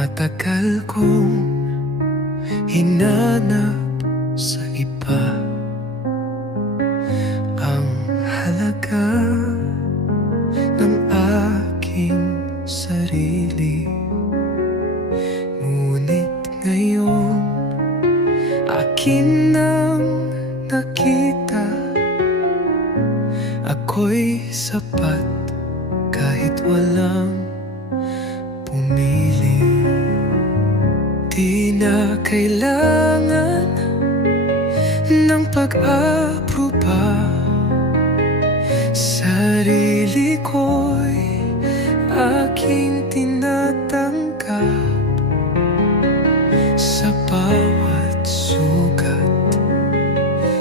Matagal kong hinanap sa iba ang halaga ng aking sarili. Ngunit ngayon akin nang nakita, ako'y sapat kahit walang pumili. Di na kailangan ng pag-aproba, sarili ko'y aking tinatanggap. Sa bawat sugat,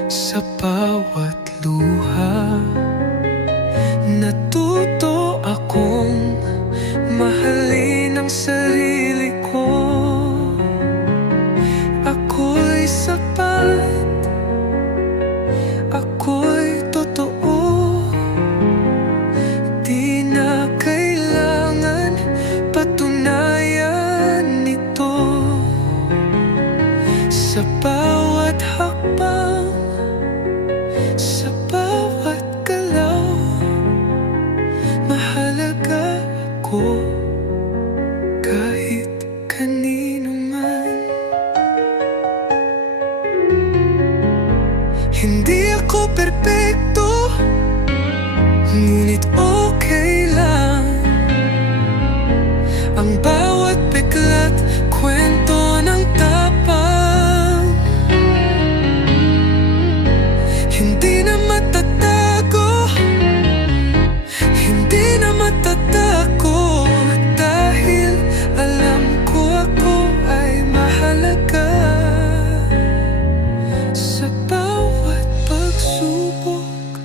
sa bawat luha, natuto akong mahalin ang sarili ko. Ako'y sapat, ako'y totoo. Di na kailangan patunayan ito. Sa bawat hakbang, sa bawat galaw, mahalaga ako kahit kanino man. Hindi ako perpekto, ngunit okay lang. Ang bawat bigla't kwento ng tapang, hindi na matatago, hindi na matatago. Dahil alam ko ako ay mahalaga. Sa bawat pagsubok,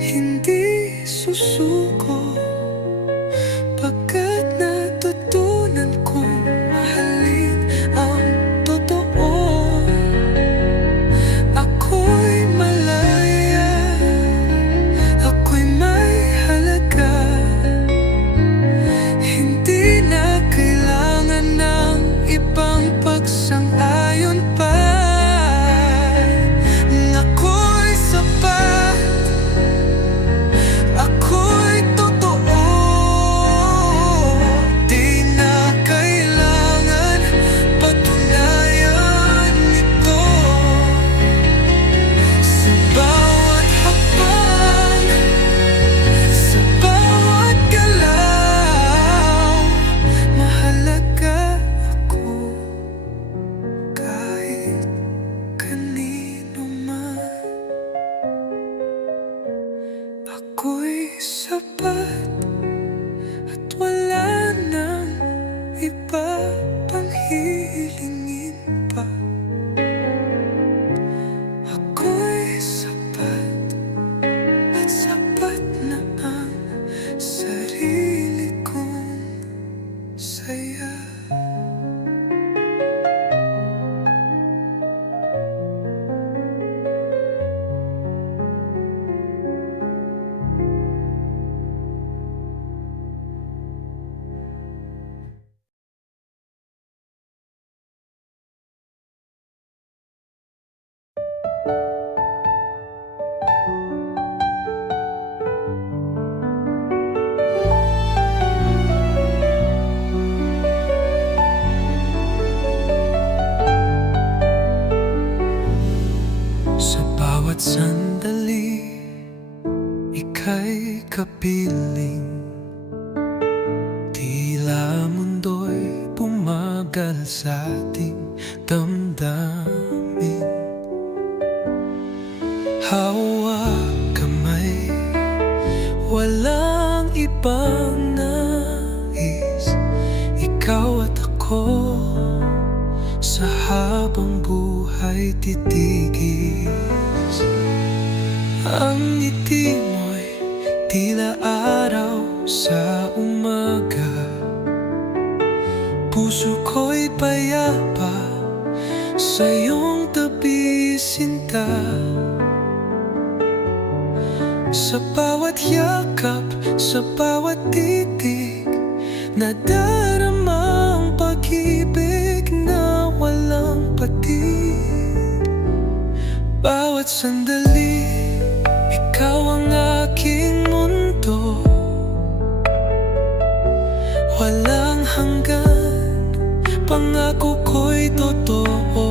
hindi susuko, pagkat natutunan kong mahalin ang totoo. Ako'y malaya, ako'y may halaga. Hindi na kailangan ng ibang pagsang-ayon pa. Ako'y sapat, ako'y totoo. Di na kailangan patunayan ito. Sa bawat hakbang, sa bawat galaw, mahalaga ako kahit kanino man. Ako'y sapat at wala nang iba pang hihilingin pa. Ako'y sapat at sapat na ang sarili kong saya. Sa bawat sandali, ika'y kapiling. Tila mundo'y bumagal sa ating damdamin. Hawak kamay, walang ibang nais. Ikaw at ako sa habang buhay titigis. Ang ngiti mo'y tila araw sa umaga. Puso ko'y payapa sa iyong tabi, sinta. Sa bawat yakap, sa bawat titig, nadarama ang pag-ibig na walang patid. Bawat sandali, ikaw ang aking mundo. Walang hanggan, pangako ko'y totoo.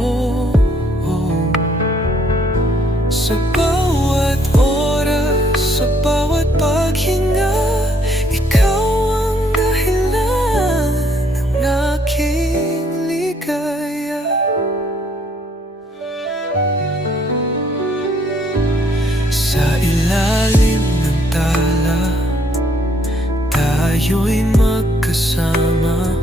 Sa bawat oras, sa bawat paghinga, ikaw ang dahilan ng aking ligaya. Sa ilalim ng tala, tayo'y magkasama.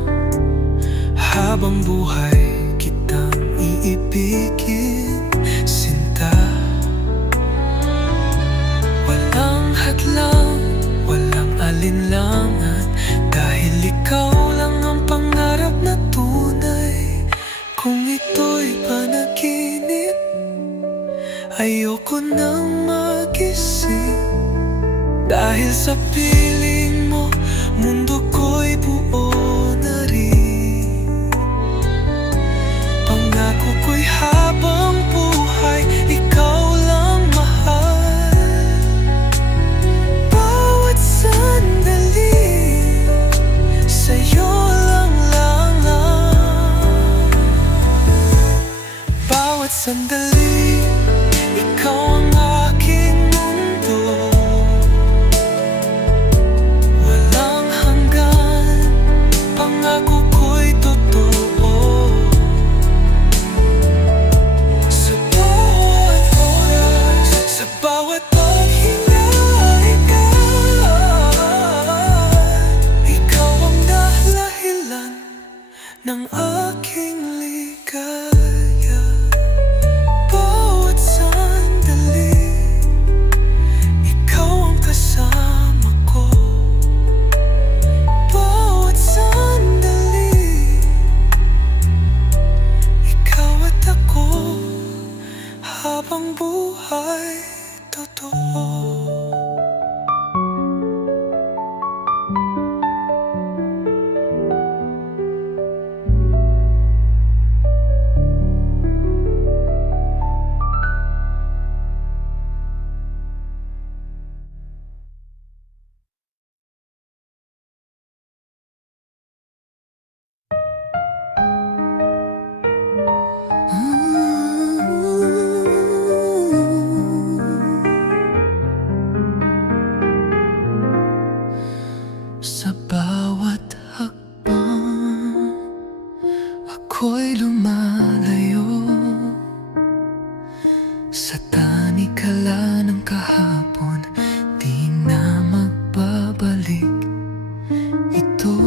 Habang buhay kitang iibigin, sinta. Walang hadlang, walang alinlangan, dahil ikaw lang ang pangarap na tunay. Kung ito'y panaginip, ayoko nang magising. Dahil sa piling mo, mundo ko'y buo na rin. Pangako ko'y habang buhay, ikaw lang mahal. Bawat sandali, sa'yo lang. Bawat sandali, ikaw ang aking mundo. Walang hanggan, pangako ko'y totoo. Sa bawat oras, sa bawat paghinga, ikaw ang dahilan ng aking ligaya. Bawat sandali, ikaw ang kasama ko. Bawat sandali, ikaw at ako, habang buhay totoo. Sa bawat hakbang, ako'y lumalayo sa tanikala ng kahapon. Di na magbabalik ito.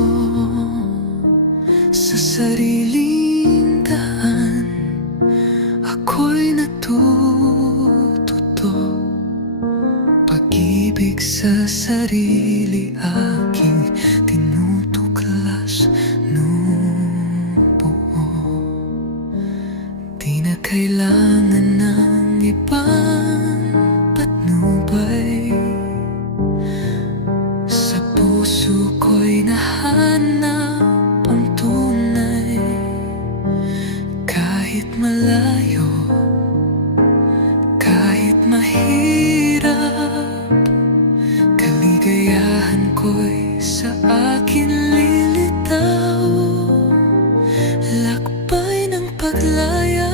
Sa sariling daan, ako'y natututo. Pag-ibig sa sarili aking tinutuklas nung buo. Di na kailangan ng ibang patnubay. Sa puso ko'y nahanap ang tunay. Kahit malayo, kahit mahirap, kaligayahan ko'y sa akin lilitaw. Lakbay ng paglaya,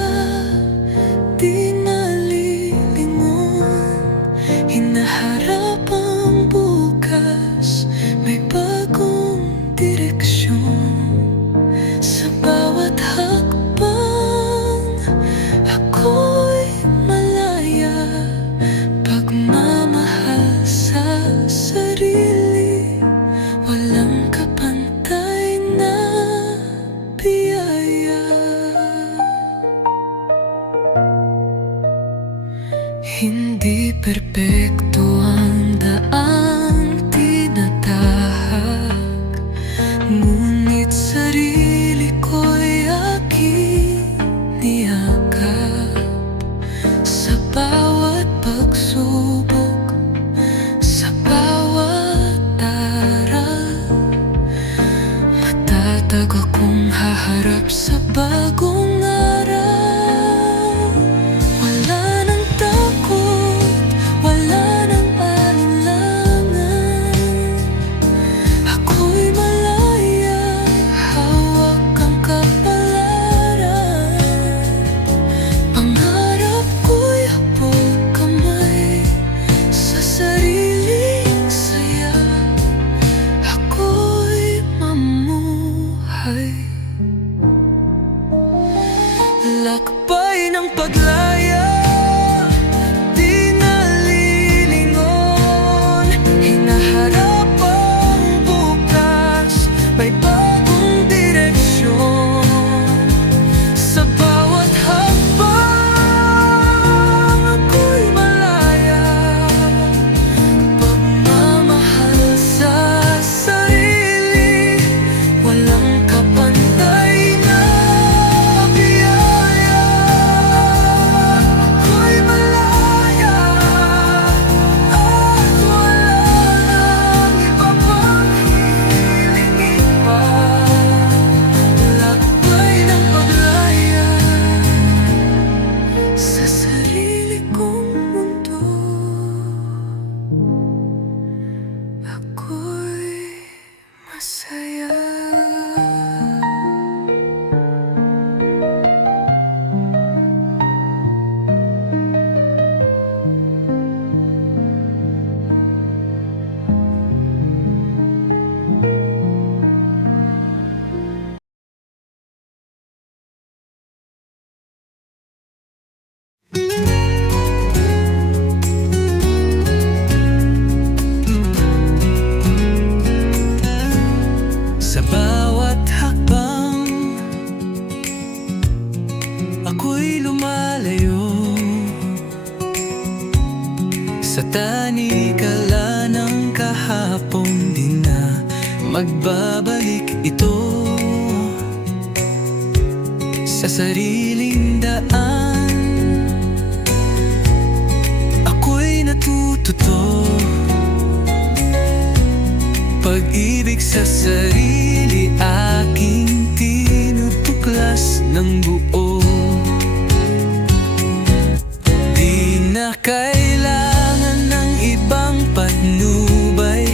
matatag akong haharap sa bagong araw. Wala nang takot, wala nang alinlangan. Ako'y malaya, hawak ang kapalaran. Pangarap ko'y hapon kamay sa sariling saya. Ako'y mamuhay. Lakbay ng paglaya, di nalilingon. Hinaharap ang bukas, may bagong direksyon. Sa bawat hakbang, ako'y malaya. Pagmamahal sa sarili, walang kapantay na biyaya. Ako'y malaya at wala nang iba pang hihilingin pa. Lakbay ng paglaya sa sarili kong mundo. Ako'y masaya. Sa bawat hakbang, ako'y lumalayo sa tanikala ng kahapon. Di na magbabalik ito sa sariling daan. Ako'y natututo, pag-ibig sa sarili aking tinutuklas ng buo. Di na kailangan ng ibang patnubay,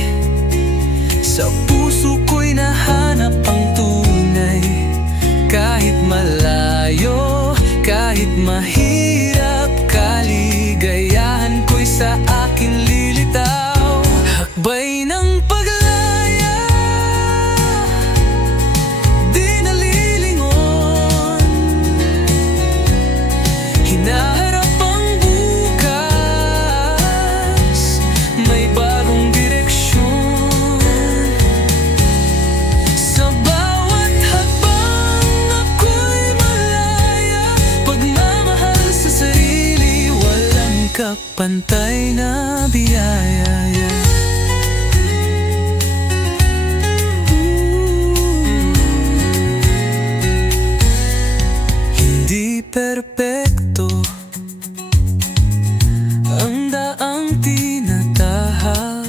sa puso ko'y nahanap ang tunay. Kahit malayo, kahit mahirap, kaligayahan ko'y sa akin lilitaw. Hakbay ng paglaya, di nalilingon. Hinaharap ang bukas, may bagong direksyon. Sa bawat hakbang, ako'y malaya. Pagmamahal sa sarili, walang kapantay na biyaya. Hindi perpekto ang daang tinatahak,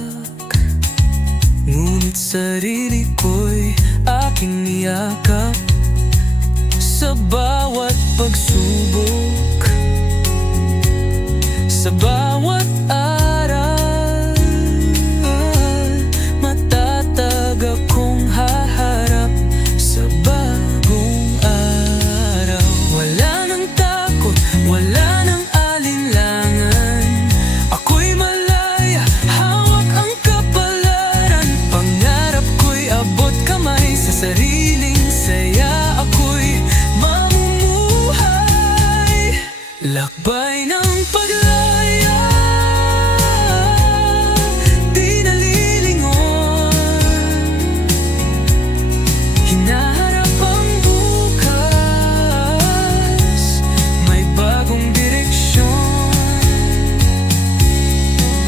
ngunit sarili ko'y aking niyakap. Sa bawat pagsubok, sa bawat aral, matatag akong haharap sa bagong araw. Wala nang takot, wala nang alinlangan. Ako'y malaya, hawak ang kapalaran. Pangarap ko'y abot kamay sa sariling saya. Ako'y mamumuhay. Lakbay ng paglaya, di nalilingon. Hinaharap ang bukas, may bagong direksyon.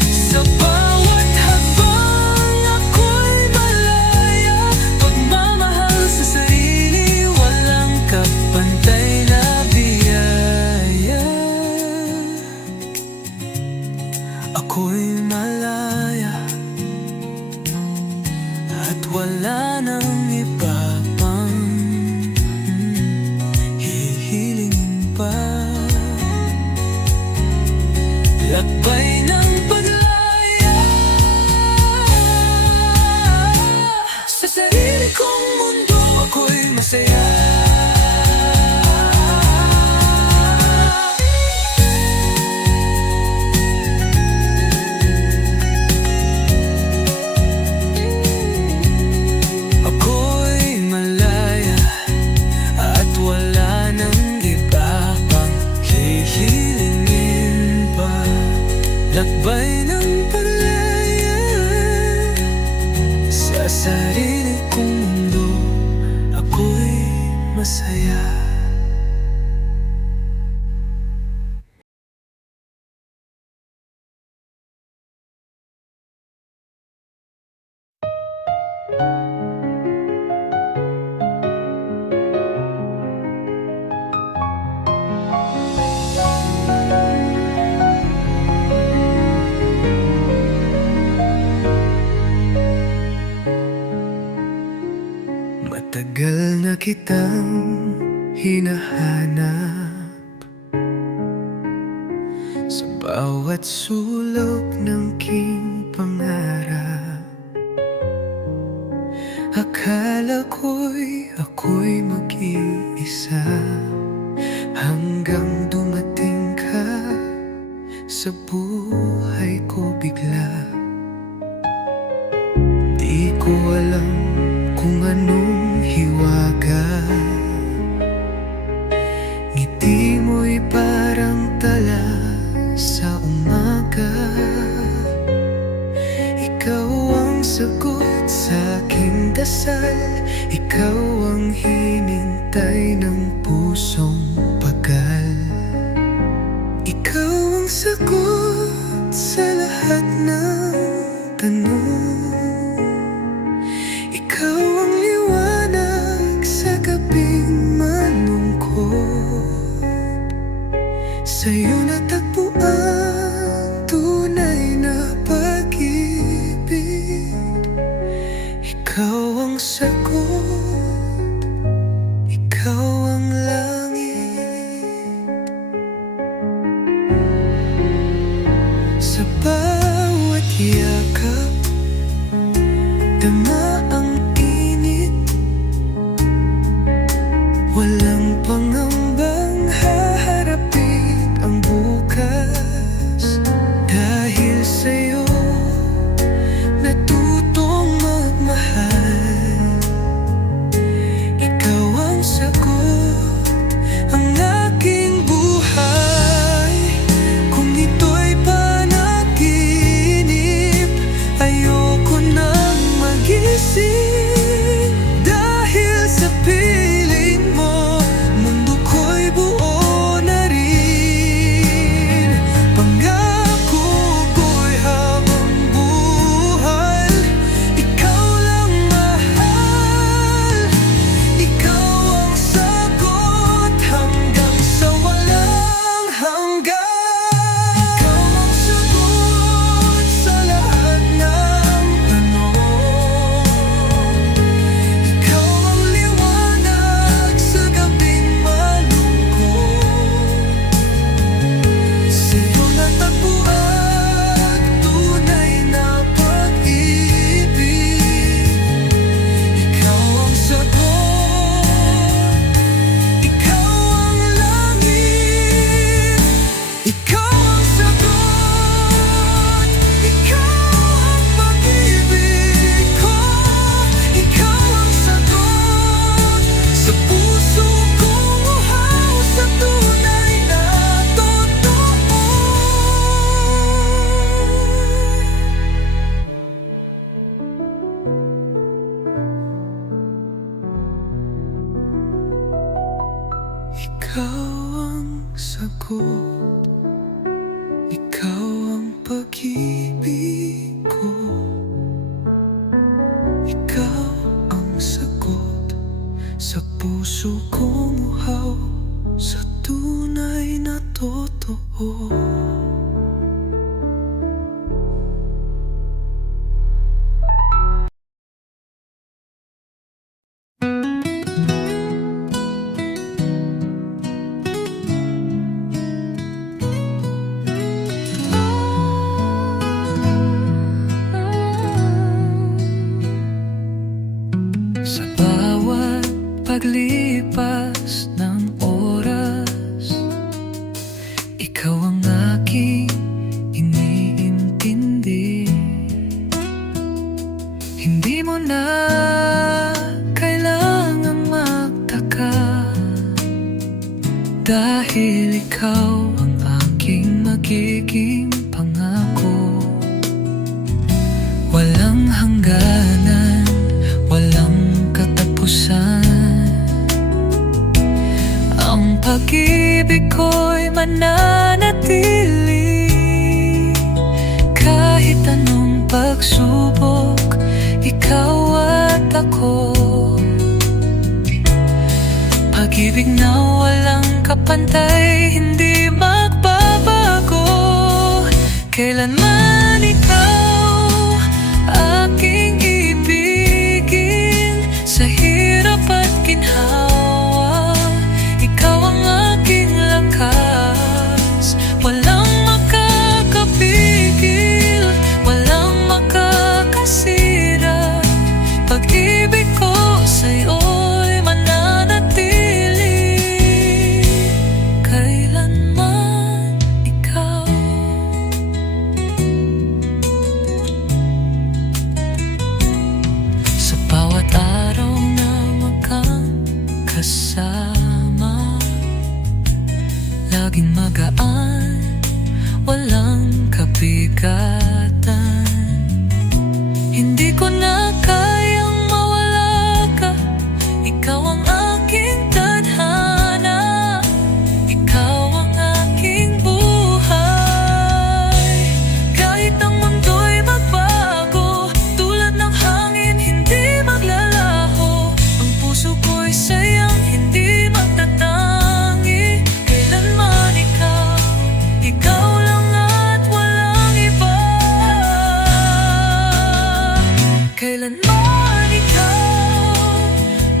Sa bawat hakbang, ako'y malaya. Pagmamahal sa sarili, walang kapantay na biyaya. masaya. Ako'y malaya at wala nang iba pang hihilingin pa. Lakbay ng paglaya sa sarili kong mundo, ako'y masaya. Matagal na kitang hinahanap sa bawat sulok ng king pangarap. Akala ako'y mag-iisa hanggang dumating ka sa buhay ko bigla. Di ko alam kung anong hiwaga, ngiti mo'y parang tala sa umaga. Ikaw ang sagot sa aking dasal, ikaw ang hinintay ng pusong pagal. Ikaw ang sagot sa lahat ng tanong, ikaw ang liwanag sa gabing malungkot. Sa'yo natagpo ang tunay na pag-ibig. Ikaw ang sagot, ikaw ang langit. Sa bawat yakap, dama ang init. Walang pangambang haharapin ang bukas. Dahil sa'yo natutong magmahal. Ikaw ang sagot, ang aking buhay. Kung ito'y panaginip, ayoko nang magising. Dahil sa piling mo, mundo ko'y buo na rin. Pangako ko'y habang buhay, ikaw lang mahal. Ikaw ang sagot hanggang sa walang hanggan. Ikaw ang sagot sa lahat ng tanong, ikaw ang liwanag sa gabing malungkot. Sa'yo natagpo ang tunay na pag-ibig. Ikaw ang sagot, ikaw ang langit. Ikaw ang sagot, ikaw ang pag-ibig ko. Ikaw ang sagot sa puso kong uhaw, sa tunay na totoo. Ikaw ang sagot, ikaw ang pag-ibig ko. Ikaw ang sagot sa puso kong uhaw, sa tunay na totoo. paglipas ng oras, ikaw ang aking iniintindi. Hindi mo na kailangang magtaka, dahil ikaw ang aking magiging pangako. Walang hangganan, walang katapusan, ang pag-ibig ko'y mananatili. Kahit anong pagsubok, ikaw at ako. Pag-ibig na walang kapantay, hindi magbabago. Kailanman ikaw aking ibigin, sa hirap at ginhawa, ikaw ang aking lakas. Walang makakapigil, walang makakasira. Pag-ibig ko sa'yo'y mananatili. Kailanman ikaw. Sa bawat araw na magkakasama, laging magaan, walang kabigatan. Hindi ko na kayang mawala ka, ikaw ang aking tadhana, ikaw ang aking buhay. Kahit ang mundo'y magbago, tulad ng hangin hindi maglalaho, ang puso ko'y sayang hindi magtatangi. Kailanman ikaw, ikaw lang at walang iba. Kailanman ikaw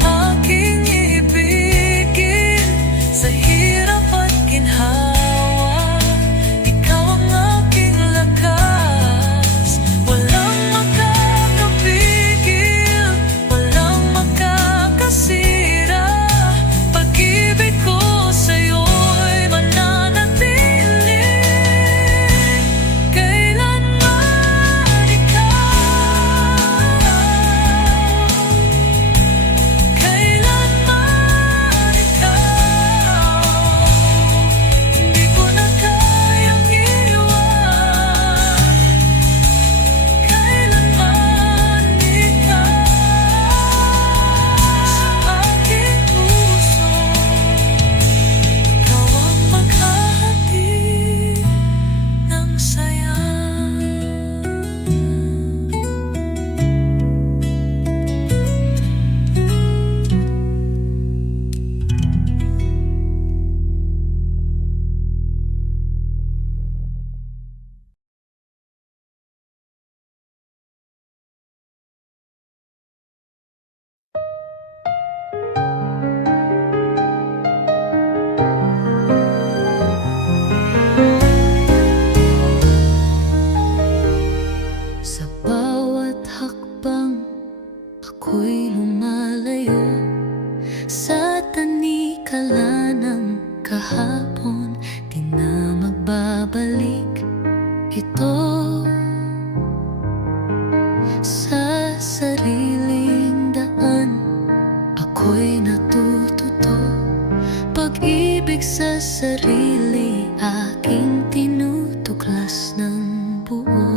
aking ibigin, sa hirap at ginhawa, ikaw ang aking lakas. Walang makakapigil, walang makakasira. Pag-ibig ko sa'yo'y mananatili. Kailanman ikaw, kailanman ikaw. Hindi ko na kayang iwan. Kailanman ikaw, sa aking puso, ikaw ang maghahatid ng saya. Sa bawat hakbang, ako'y lumalayo sa tanikala ng kahapon. Di na magbabalik ito. Sa sariling daan, ako'y natututo. Pag-ibig sa sarili, aking tinutuklas ng buo.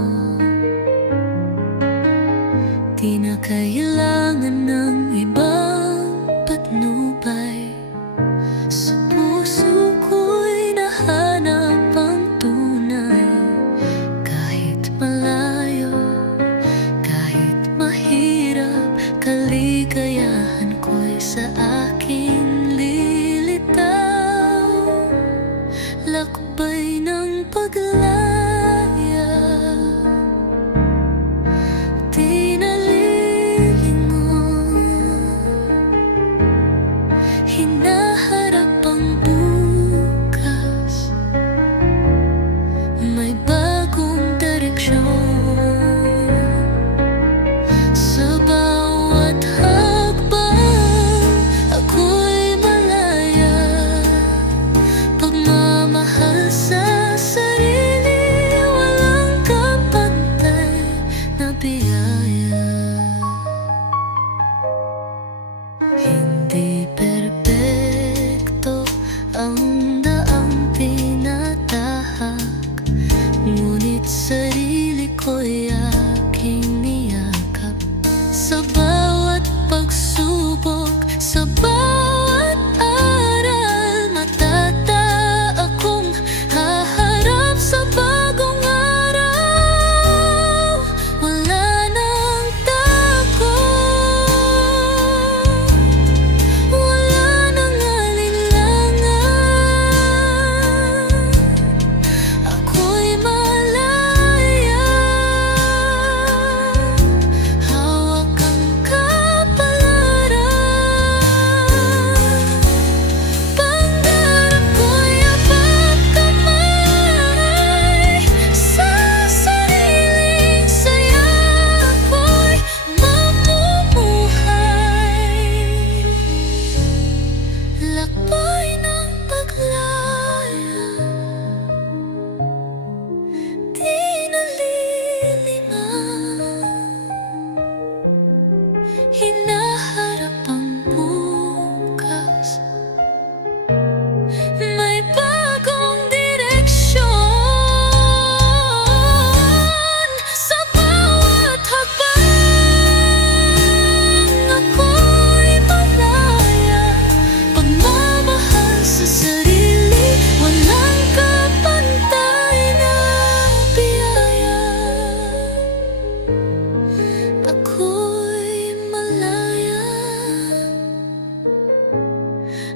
Di na kailangan ng ibang patnubay. Sa puso ko'y nahanap ang tunay. Kahit malayo, kahit mahirap, kaligayahan ko'y sa akin lilitaw. Lakbay ng paglaya, di nalilingon. Hinaharap ang bukas, may bagong direksyon. Sa bawat hakbang, ako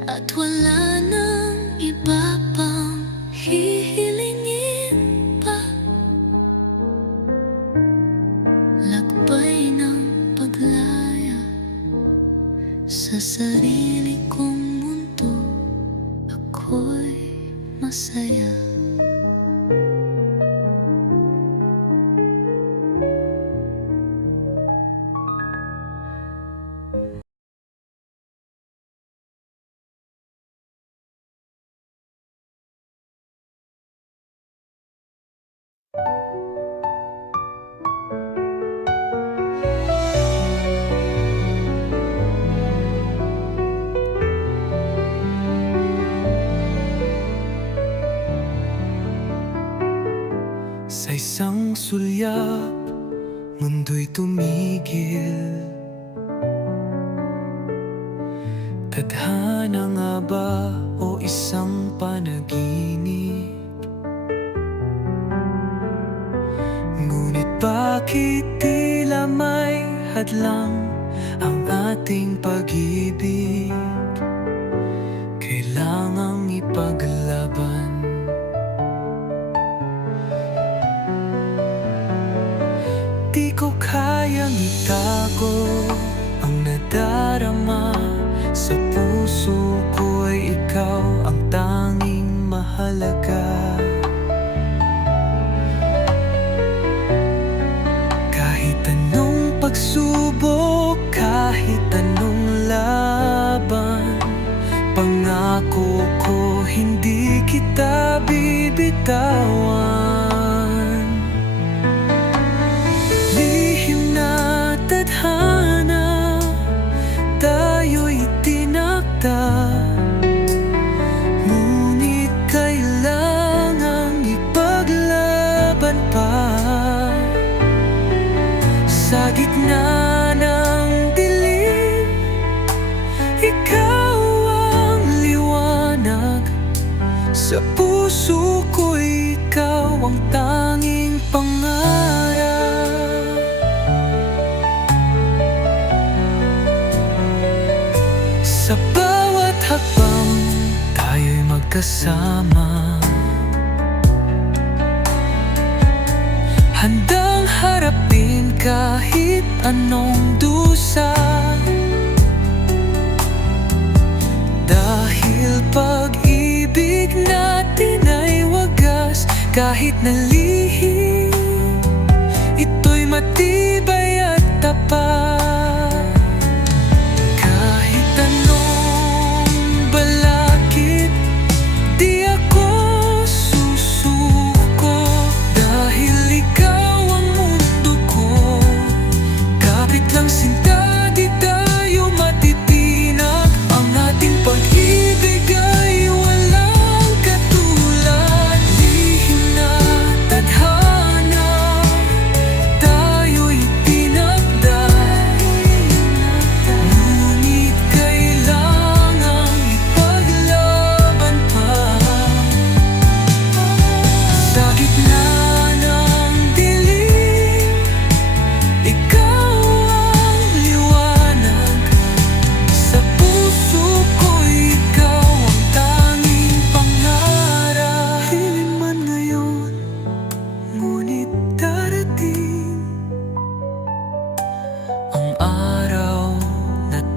at wala nang iba pang hihilingin pa. Lakbay ng paglaya sa sarili kong mundo, ako'y masaya. Sa isang sulyap, mundo'y tumigil. Tadhana nga ba o isang panaginip? Ngunit bakit tila may hadlang ang ating pag-ibig? Kailangang ipaglaban. Di ko kayang itago ang nadarama. Sa puso ko'y ikaw ang tanging mahalaga. Kahit anong pagsubok, kahit anong laban, pangako ko hindi kita bibitawan. Tadhana, tayo'y tinakda, ngunit kailangang ipaglaban pa. Sa gitna ng dilim, ikaw ang liwanag. Sa puso ko'y ikaw ang tanging pangarap. Sa bawat hakbang, tayo'y magkasama, handang harapin kahit anong dusa. Dahil pag-ibig natin ay wagas, kahit na lihim, ito'y matibay at tapat.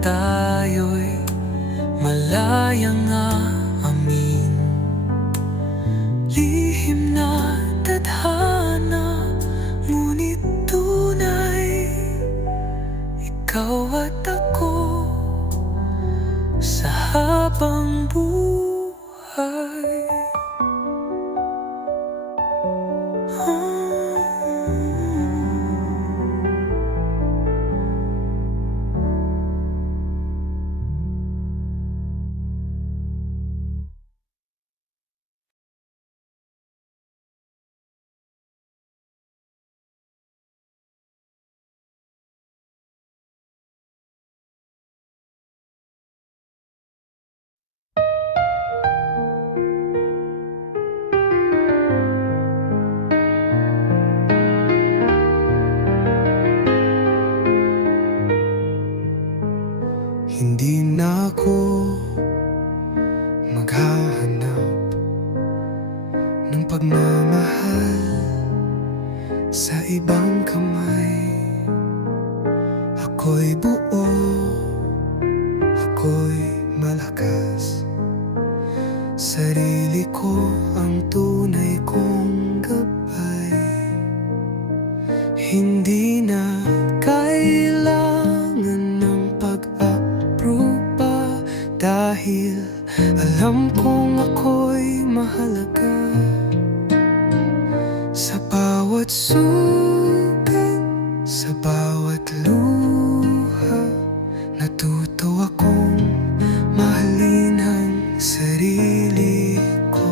Tayo'y malayang aamin, lihim na tadhana, ngunit tunay, ikaw at ako sa habang buhay. sarili ko ang tunay kong gabay. Hindi na kailangan ng pag-aproba, dahil alam kong ako'y mahalaga. Sa bawat sugat, sa bawat luha, natuto akong mahalin ang sarili ko.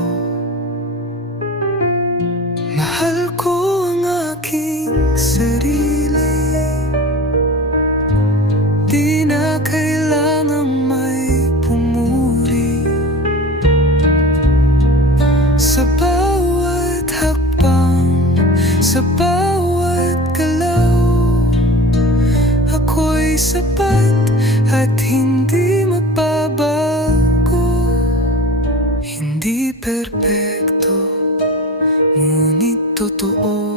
Mahal ko ang aking sarili, di na kailangang may pumuri. Sa bawat hakbang, sa bawat galaw, ako'y sapat at hindi magbabago. Hindi perpekto, ngunit totoo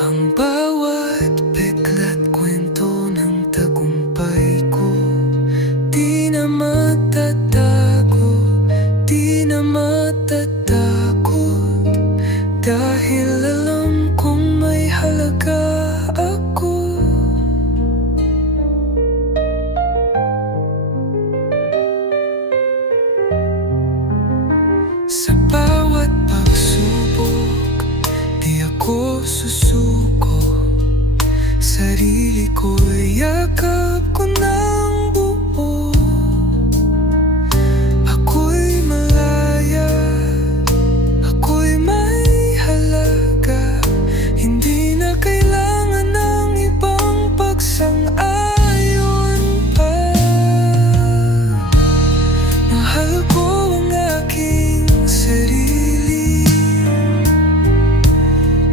ang bawat peklat kwento ng tagumpay ko. Di na magtatago, di na matatakot, dahil alam kong may halaga ako. Sa bawat pagsubok, di ako susuko. Sarili ko'y yakap ko ng buo. Ako'y malaya, ako'y may halaga. Hindi na kailangan ng ibang pagsang-ayon pa. Mahal ko ang aking sarili,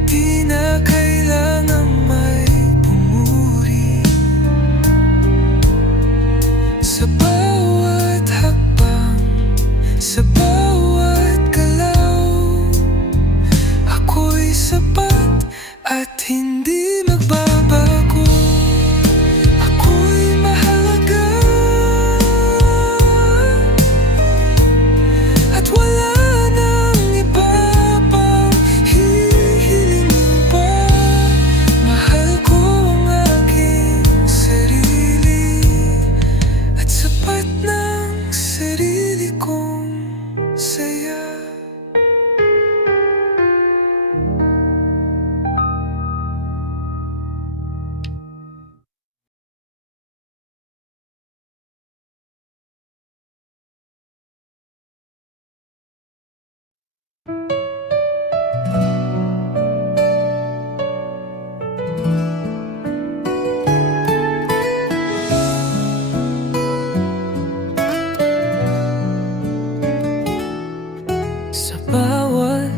di na kailangang may pumuri. Sa bawat hakbang, sa bawat galaw, ako'y sapat at hindi magbabago. Ako'y mahalaga at wala nang iba pang hihilingin pa. Mahal ko ang aking sarili at sapat ng sarili kong saya. Sa bawat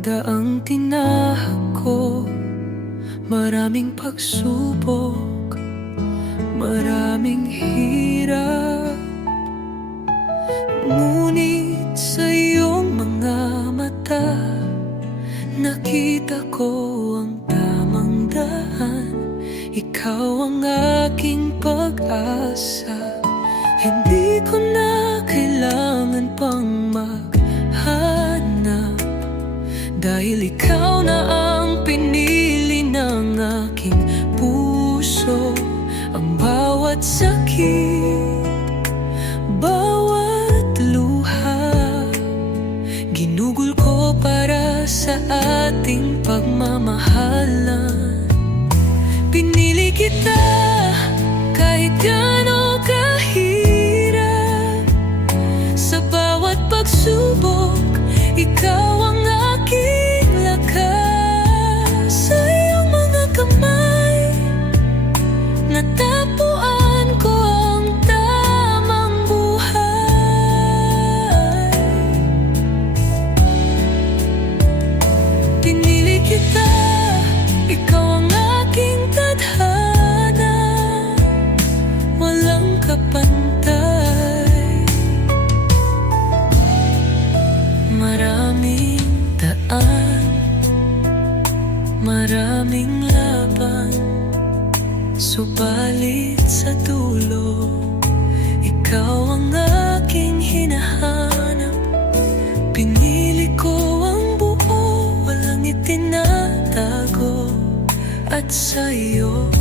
daang tinahak ko, maraming pagsubok, maraming hirap. Ngunit sa iyong mga mata, nakita ko ang tamang daan. Ikaw ang aking pag-asa. Hindi ko na kailangan pang maghanap, dahil ikaw na ang pinili ng aking puso. Ang bawat sakit, bawat luha, ginugol ko para sa ating pagmamahalan. Pinili kita kahit gaano kahirap. Sa bawat pagsubok, ikaw ang aking lakas. Sa iyong mga kamay, natapuan ko ang tamang buhay. Pinili kita, ikaw ang aking tadhana, walang kapantay. Marami sa'yo,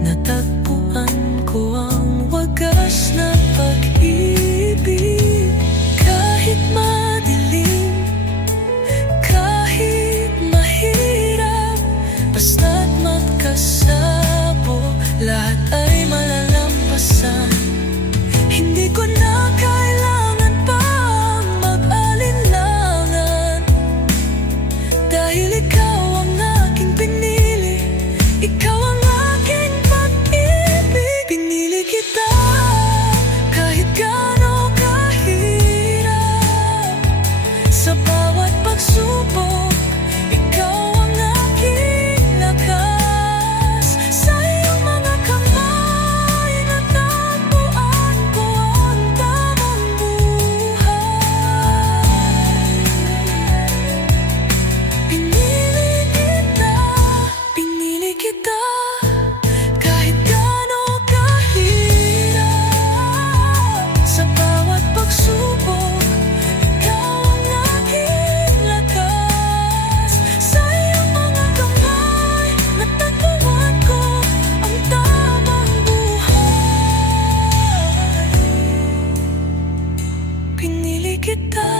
natagpuan ko ang wagas na pag-ibig. Kahit madilim, kahit mahirap, basta't magkasabo, lahat ay malalampasan. Hindi ko na kailangan pang mag-alinlangan, dahil ikaw ang aking pinili, ikaw ang aking pag-ibig. Pinili kita kahit gaano kahirap, sa bawat pagsubok, ikaw ang aking lakas. Sa iyong mga kamay, natagpuan ko ang tamang buhay. Pinili kita kahit gaano kahirap, sa bawat pagsubok, ikaw ang aking lakas. Sa iyong mga kamay, natagpuan ko ang tamang buhay. Pinili kita,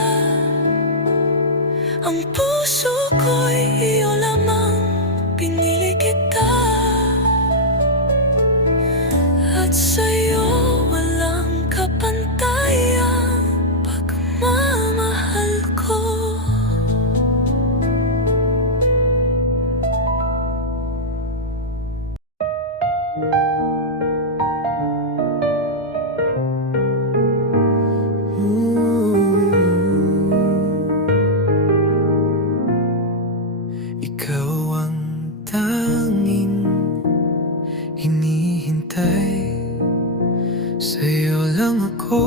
ang puso ko'y iyo lamang. Pinili kita, at sa'yo walang kapantayang pagmamahal ko. Ikaw ang tanging hinihintay, sa'yo lang ako,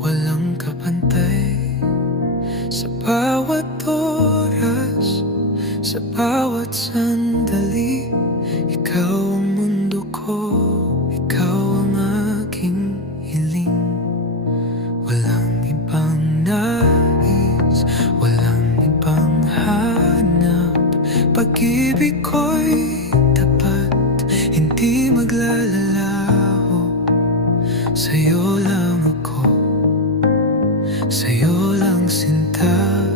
walang kapantay. Sa bawat oras, sa bawat sandali, ikaw ang mundo ko, ikaw ang aking hiling. Walang ibang nais, walang ibang hanap. Pag-ibig ko'y tapat, hindi maglalalaho. Sa'yo lang ako, sa'yo lang sinta.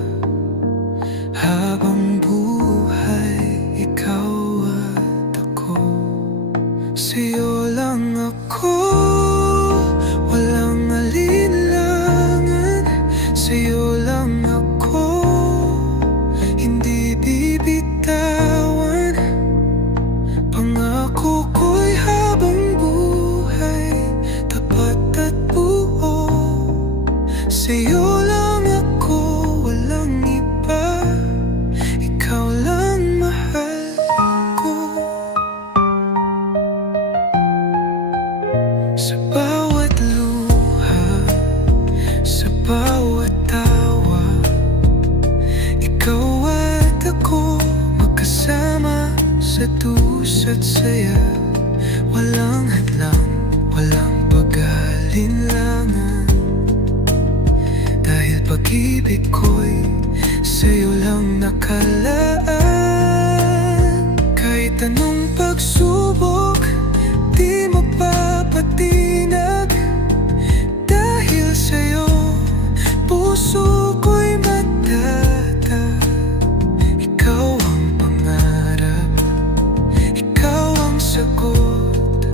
Habang buhay, ikaw at ako. Sa'yo lang ako, walang alinlangan. Sa'yo lang ako, hindi bibitawan. Pangako ko'y habang buhay, tapat at buo. Sa'yo lang ako, walang iba. Ikaw lang mahal ko. Sa bawat luha, sa bawat tawa, ikaw at ako, magkasama sa dusa't saya. Walang hadlang, walang pag-alinlangan, dahil pag-ibig ko'y sa'yo lang nakalaan. Kahit anong pagsubok, di mapapatinag, dahil sa'yo puso ko'y matatag. Ikaw ang pangarap, ikaw ang sagot.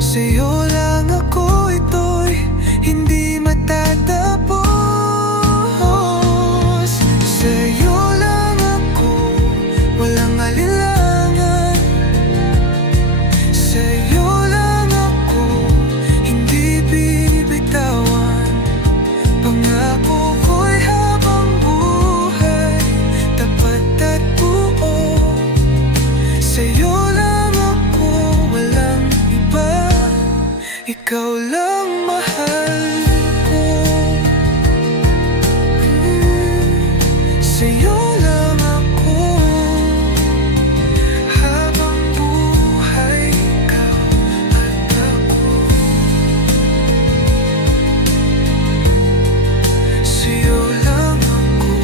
Sa'yo lang ako, ito'y hindi matatapos. Sa'yo lang ako, walang alinlangan. Sa'yo lang ako, hindi bibitawan. Pangako ko'y habang buhay, tapat at buo. Sa'yo lang ako, walang iba. Ikaw lang mahal ko. Sa'yo lang ako, habang buhay, ikaw at ako. Sa'yo lang ako,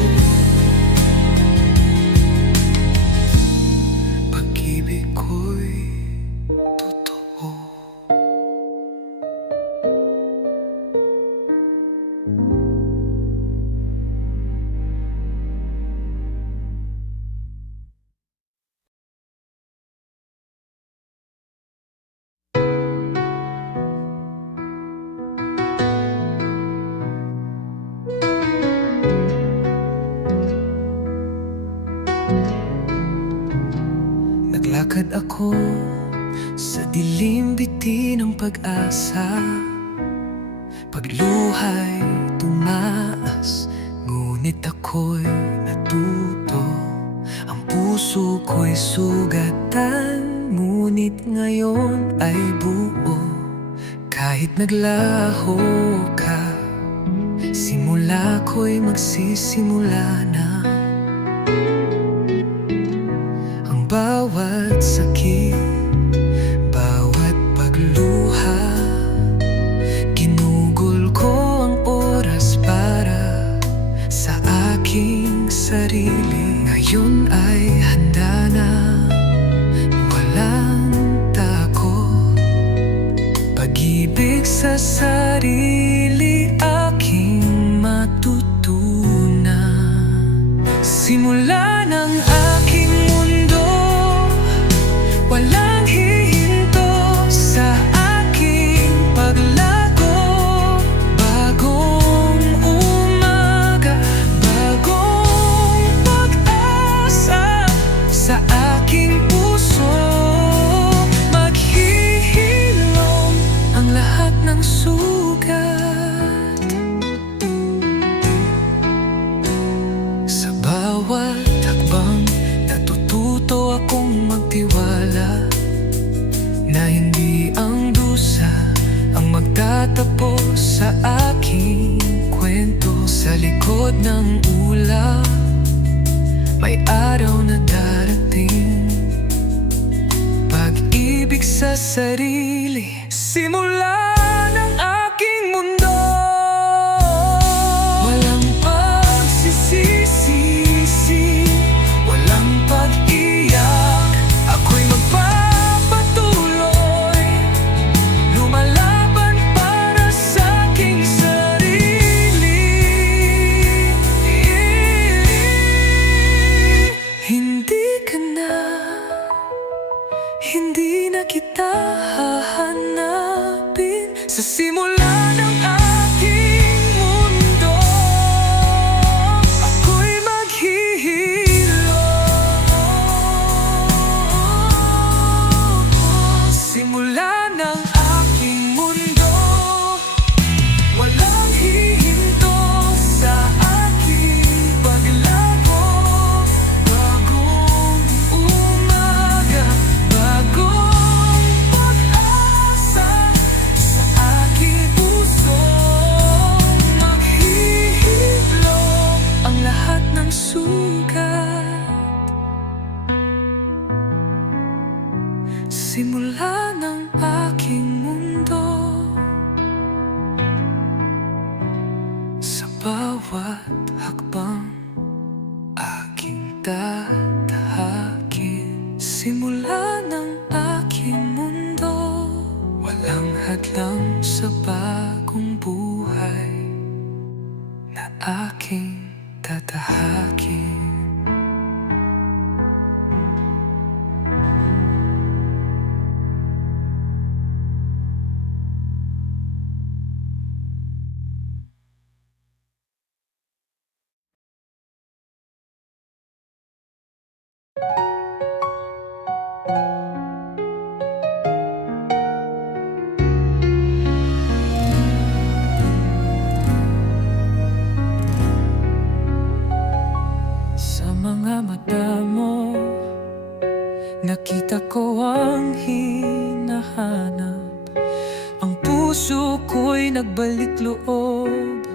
ako sa dilim biti ng pag-asa. Pagluhay tumaas, ngunit ako'y natuto. Ang puso ko'y sugatan, ngunit ngayon ay buo. Kahit naglaho ka, simula ko'y magsisimula na. Ang bawat sakit, bawat pagluha, ginugol ko ang oras para sa aking sarili. Ngayon ay handa na, walang takot. Pag-ibig sa sarili aking matutunan. Simula ng aking mundo, walang hihinto sa aking paglago. Bagong umaga, bagong pag-asa sa aking puso. Maghihilom ang lahat ng sugat. Sa bawat hakbang, natututo akong magtiwala na hindi ang dusa ang magtatapos sa aking kwento. Sa likod ng ulap, may araw na darating. Pag-ibig sa sarili, simula ng aking mundo. Walang pagsisisi, walang pag-iyak. Ako'y magpapatuloy, lumalaban para sa aking sarili. Hindi ka na, hindi na kita hahanapin sa simula ng aking mundo. Ako'y maghihilom. Simula ng aking mundo, walang hihinto sa aking paglago. Bagong umaga, bagong pag-asa sa aking puso. Maghihilom ang lahat ng sugat. Simula ng aking mundo, sa bawat hakbang aking tatahakin. Simula ng aking mundo, walang hadlang sa bagong buhay na aking tatahakin. Sa mga mata mo, nakita ko ang hinahanap. Ang puso ko'y nagbalik loob,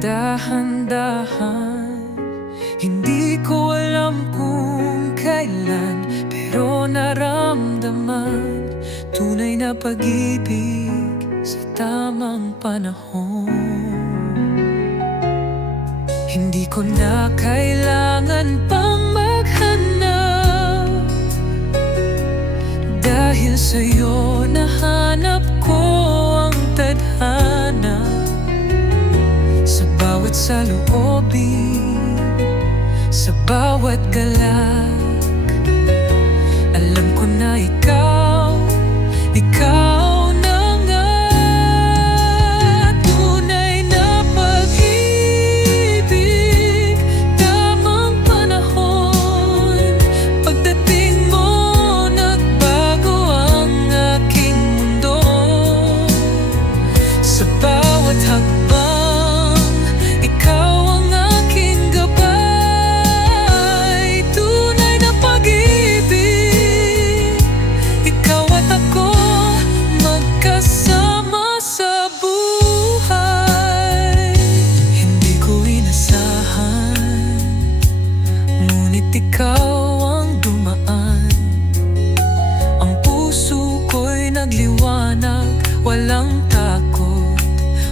dahan-dahan. Hindi ko alam kung kailan, pero naramdaman tunay na pag-ibig sa tamang panahon. Hindi ko na kailangan pang maghanap, dahil sa'yo nahanap ko ang tadhana. Sa bawat saloobin, sa bawat galak, alam ko na ikaw na nga. Tunay na pag-ibig, tamang panahon. Pagdating mo, nag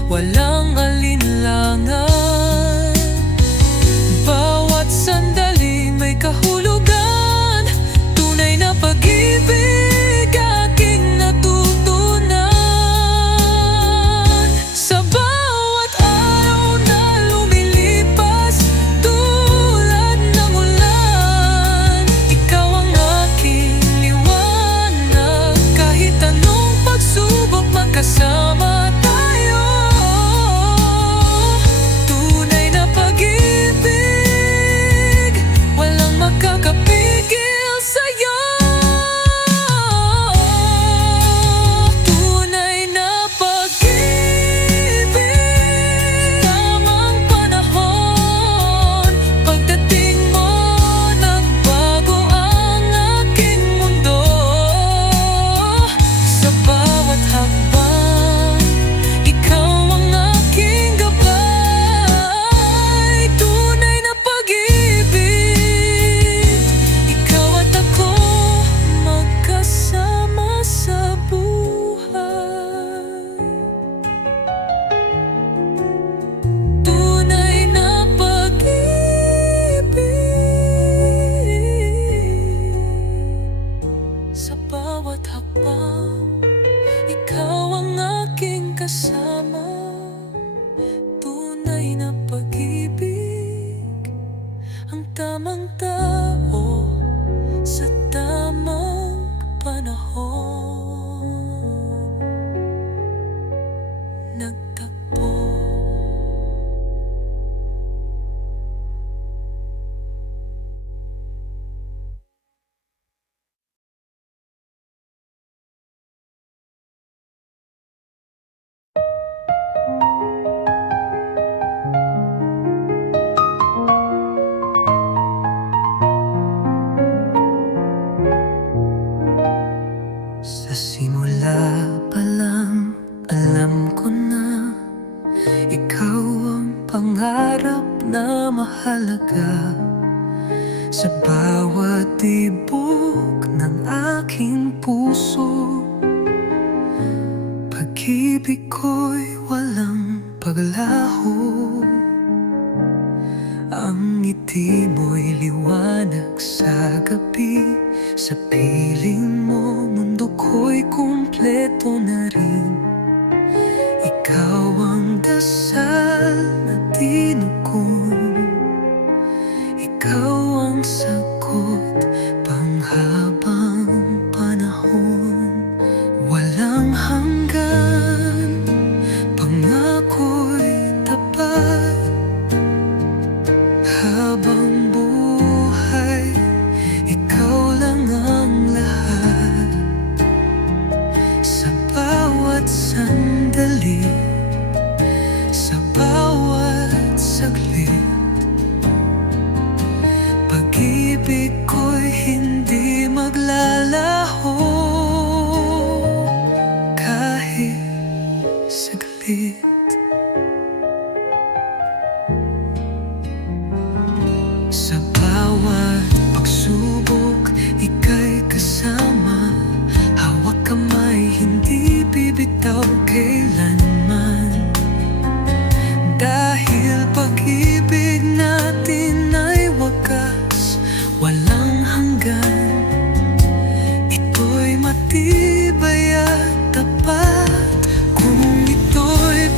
walang alinlangan. Bawat sandali may kahulugan, tunay na pag-ibig aking natutunan. Sa bawat araw na lumilipas, tulad ng ulan, ikaw ang aking liwanag. Kahit anong pagsubok, magkasama tayo. Tunay na pag-ibig, walang makakapigil sa'yo. Tunay na pag-ibig, tamang panahon. Pagdating mo, nagbago ang aking mundo. Sa bawat hakbang, ikaw ang aking gabay. Tunay na pag-ibig, ikaw at ako magkasama sa buhay. Tunay na pag-ibig, sa bawat hakbang, ikaw ang aking kasama. Tunay na pag-ibig, ang tamang tao sa tamang panahon. Nagtagpo. Sa simula pa lang, alam ko na ikaw ang pangarap na mahalaga. Sa bawat tibok ng aking puso, pag-ibig ko'y walang paglaho. Ang ngiti mo'y liwanag sa gabi. Sa piling mo, mundo ko'y kumpleto na rin. Ikaw ang dasal na tinugon, ikaw ang sagot panghabang panahon. Walang hanggan, pangako'y tapat. Habang buhay, ikaw lang ang lahat. Sa bawat sandali, sa bawat saglit, pag-ibig ko'y hindi maglalaho. Kahit saglit. Sa bawat pagsubok, ika'y kasama. Hawak kamay, hindi bibitaw kailanman. Dahil pag-ibig natin ay wagas, walang hanggan. Ito'y matibay at tapat. Kung ito'y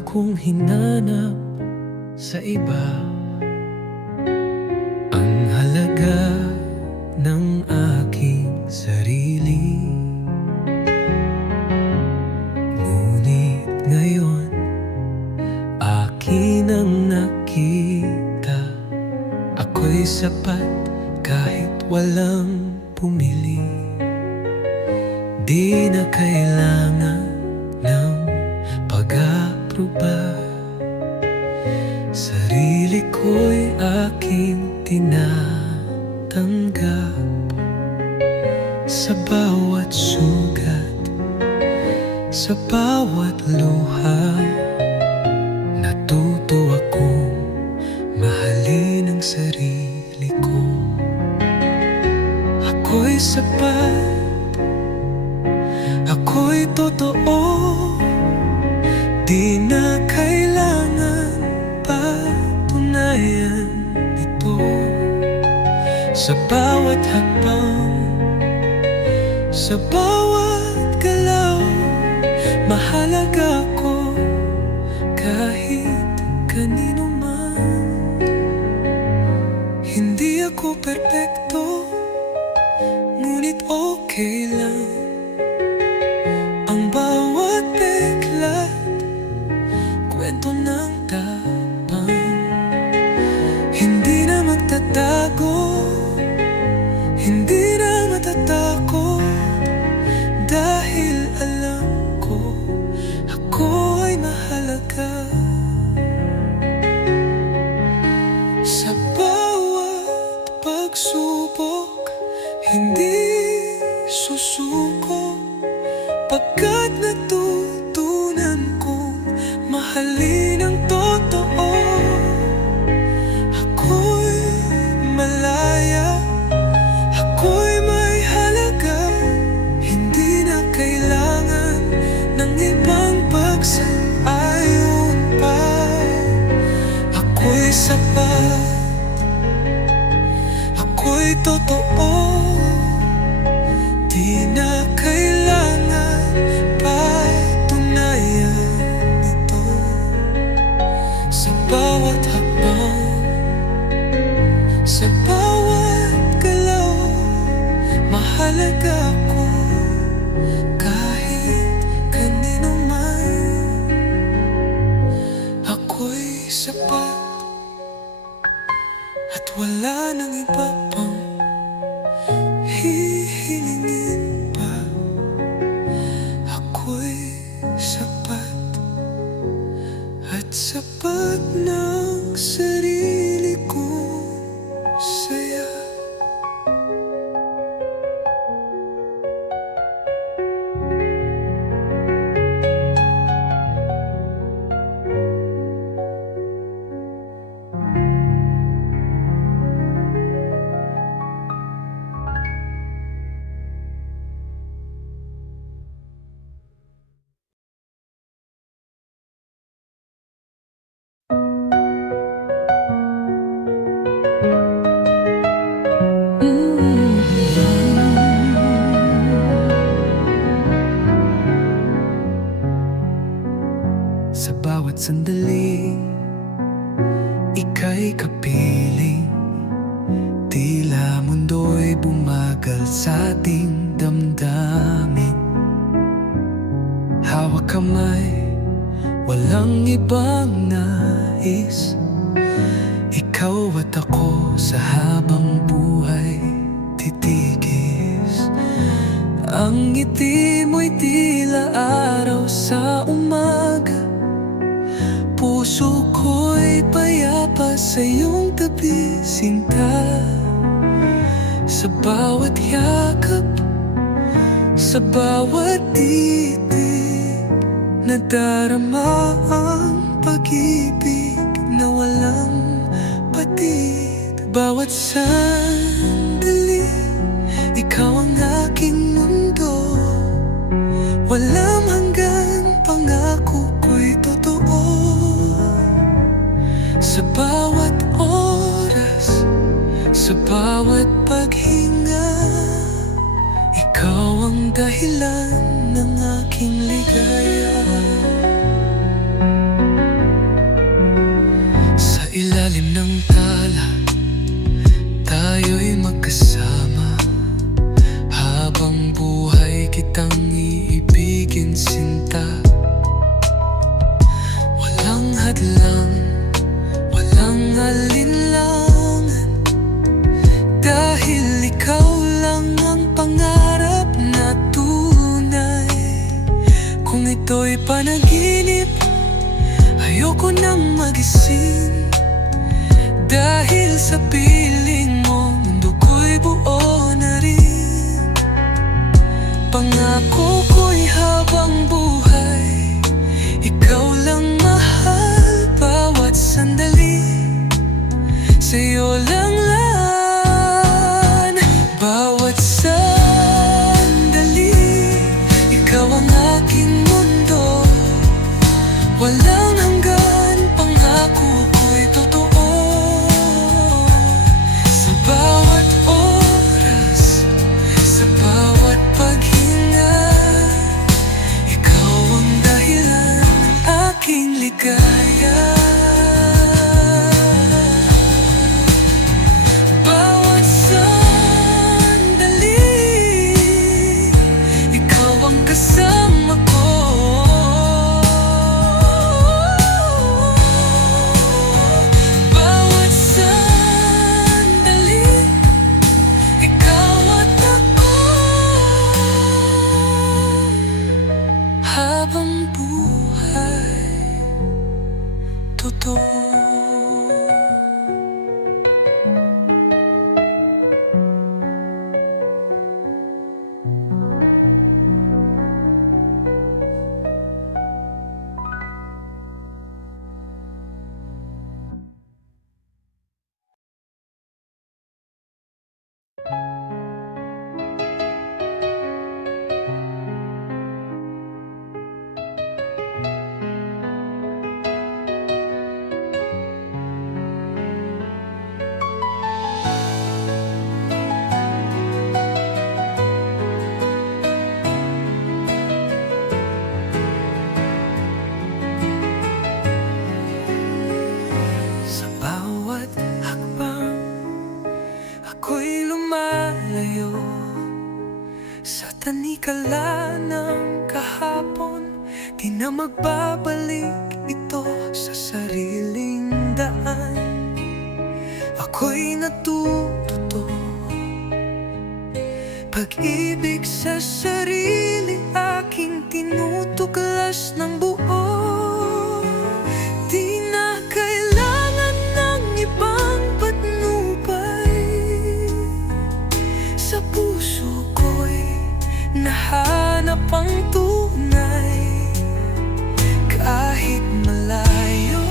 kong hinanap sa iba ang halaga ng aking sarili. Ngunit ngayon akin ang nakita, ako'y sapat kahit walang pumili. Di na kailangan ng pag-aproba, sarili ko'y aking tinatanggap. Sa bawat sugat, sa bawat luha, natuto akong mahalin ang sarili ko. Ako'y sapat, ako'y totoo, di na kailangan patunayan ito. Sa bawat hakbang, sa bawat galaw, mahalaga ako kahit kanino man. Hindi ako perpekto, ngunit okay lang. Ang bawat peklat, kwento ng tapang. Hindi na magtatago, hindi na matatakot, dahil alam ko, ako ay mahalaga. Sa bawat pagsubok, hindi susuko, pagkat natutunan kong mahalin ang totoo. Ako'y malaya, ako'y may halaga, hindi na kailangan ng ibang pagsang-ayon pa. Ako'y sapat, ako'y totoo, di na kailangan patunayan ito. Sa bawat hakbang, sa bawat galaw, mahalaga ako kahit kanino man. Ako'y sapat at wala nang iba pang hihilingin pa. Ako'y sapat at sapat ng sarili kong saya. Sa bawat sandali, ika'y kapiling. Tila mundo'y bumagal sa ating damdamin. Hawak kamay, walang ibang nais. Ikaw at ako sa habang buhay titigis. Ang ngiti mo'y tila araw sa umaga. Puso ko'y payapa sa iyong tabi, sinta. Sa bawat yakap, sa bawat titig, nadarama ang pag-ibig na walang patid. Bawat sandali, ikaw ang aking mundo. Walang hanggan, pangako ko'y totoo. Sa bawat oras, sa bawat paghinga, ikaw ang dahilan ng aking ligaya. ilalim ng tala, tayo'y magkasama. Habang buhay kitang iibigin, sinta. Walang hadlang, walang alinlangan, dahil ikaw lang ang pangarap na tunay. Kung ito'y panaginip, ayoko nang magising, dahil sa piling mo, mundo ko'y buo na rin. Pangako ko'y habang buhay, ikaw lang mahal. Bawat sandali, sa'yo lang lan. Bawat sandali, ikaw ang aking mundo. Walang hanggan, pangako ko'y totoo. Sa bawat oras, sa bawat paghinga, ikaw ang dahilan ng aking ligaya. Bawat sandali, ikaw ang kasama ko. Bawat sandali, ikaw at ako. Habang buhay, totoo. Sa bawat hakbang, ako'y lumalayo sa tanikala ng kahapon. Di na magbabalik ito sa sariling daan. Ako'y natututo, pag-ibig sa sarili aking tinutuklas ng buo. Di na kailangan ng ibang patnubay. Sa puso ko'y nahanap ang tunay. Kahit malayo,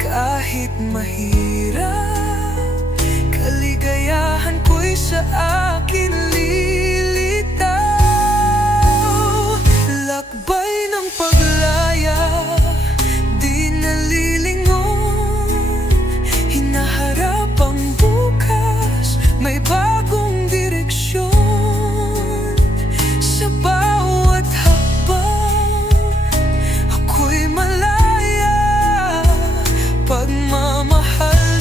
kahit mahirap, kaligayahan ko'y sa akin lilitaw. Lakbay ng paglaya, di nalilingon. Hinaharap ang bukas, may bagong direksyon. Sa bawat hakbang, ako'y malaya. Pagmamahal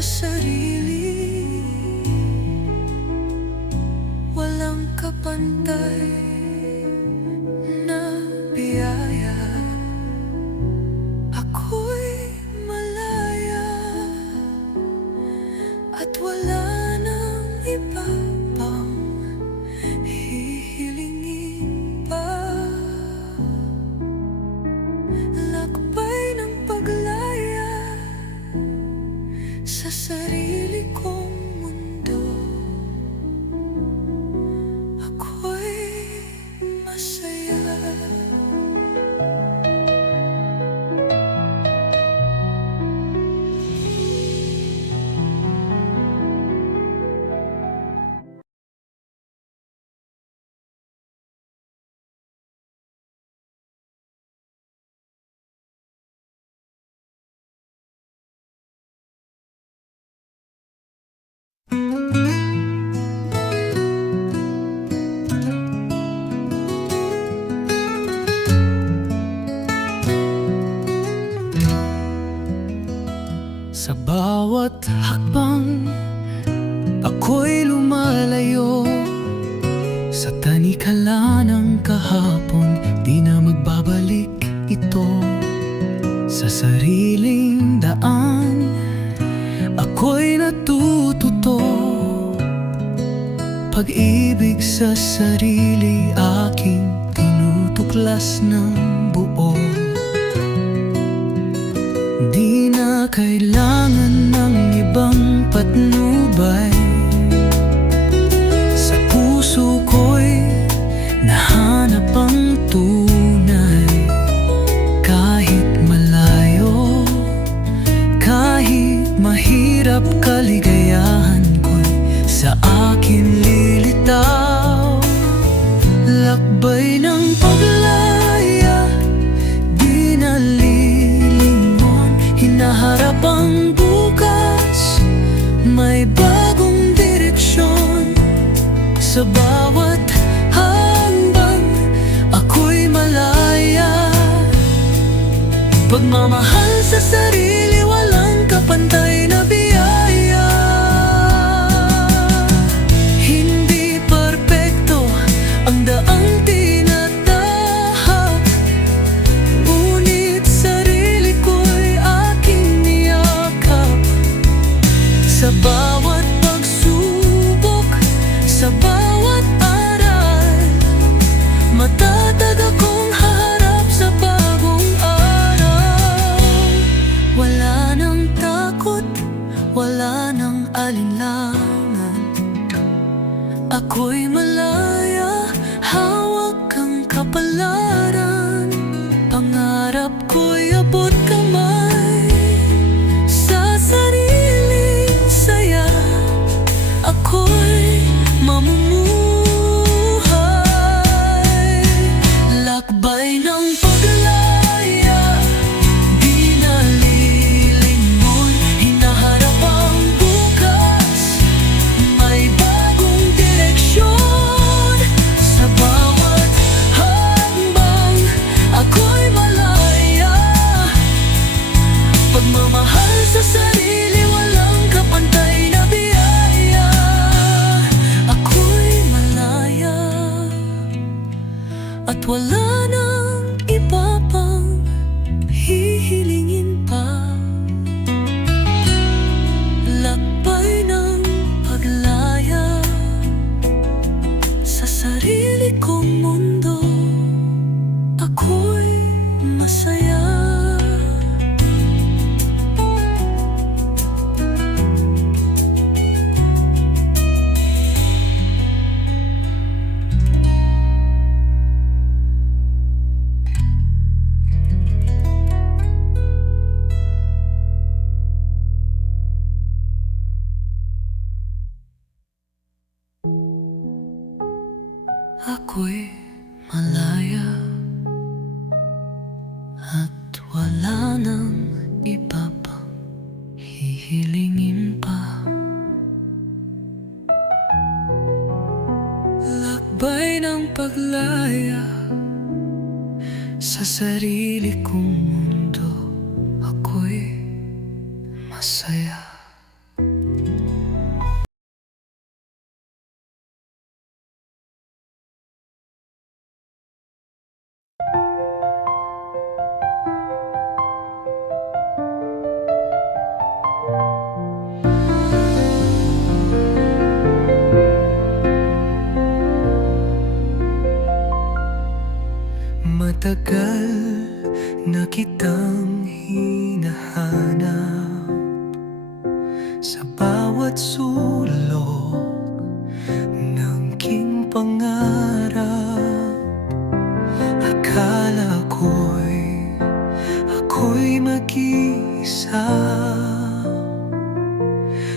sa sarili, walang kapantay na biyaya. Ako'y malaya at wala nang iba pang hihilingin pa. Lakbay ng paglaya sa sarili kong mundo, ako'y masaya. Sa bawat hakbang, ako'y lumalayo sa tanikala ng kahapon. Di na magbabalik ito sa sariling daan. Ako'y natututo, pag-ibig sa sarili aking tinutuklas ng buo. Di na kailangan ng ibang patnubay. Sa puso ko'y nahanap ang tunay. Kahit malayo, kahit mahirap, kaligayahan ko'y sa akin lilitaw. Lakbay ng paglaya, di nalilingon, hinaharap ang bukas, may bagong direksyon. Sa bawat hambang, ako'y malaya. Pagmamahal sa sarili, walang kapantay na biyaya. Hindi perpekto ang daang tinatahak, ngunit sarili ko'y aking niyakap. Sa bawat pagsubok, sa bawat aral, matatag akong haharap sa bagong araw. Wala nang takot, wala nang alinlangan, ako'y malaya, hawak ang kapalaran. Pangarap ko'y abot kamay, sa sariling saya ako'y mamumuhay. Lakbay ng paglaya, di nalilingon, hinaharap ang bukas, may bagong direksyon. Sa bawat hakbang, ako'y malaya. Pagmamahal sa sarili, walang kapantay na biyaya. Ako'y malaya at wala nang iba pang hihilingin pa. Lakbay ng paglaya sa sarili kong mundo, ako'y masaya. Ako'y malaya at wala nang iba pang hihilingin pa. Lakbay ng paglaya sa sarili kong mundo, ako'y masaya. Matagal na kitang hinahanap sa bawat sulok ng king pangarap. Akala ako'y mag-isa,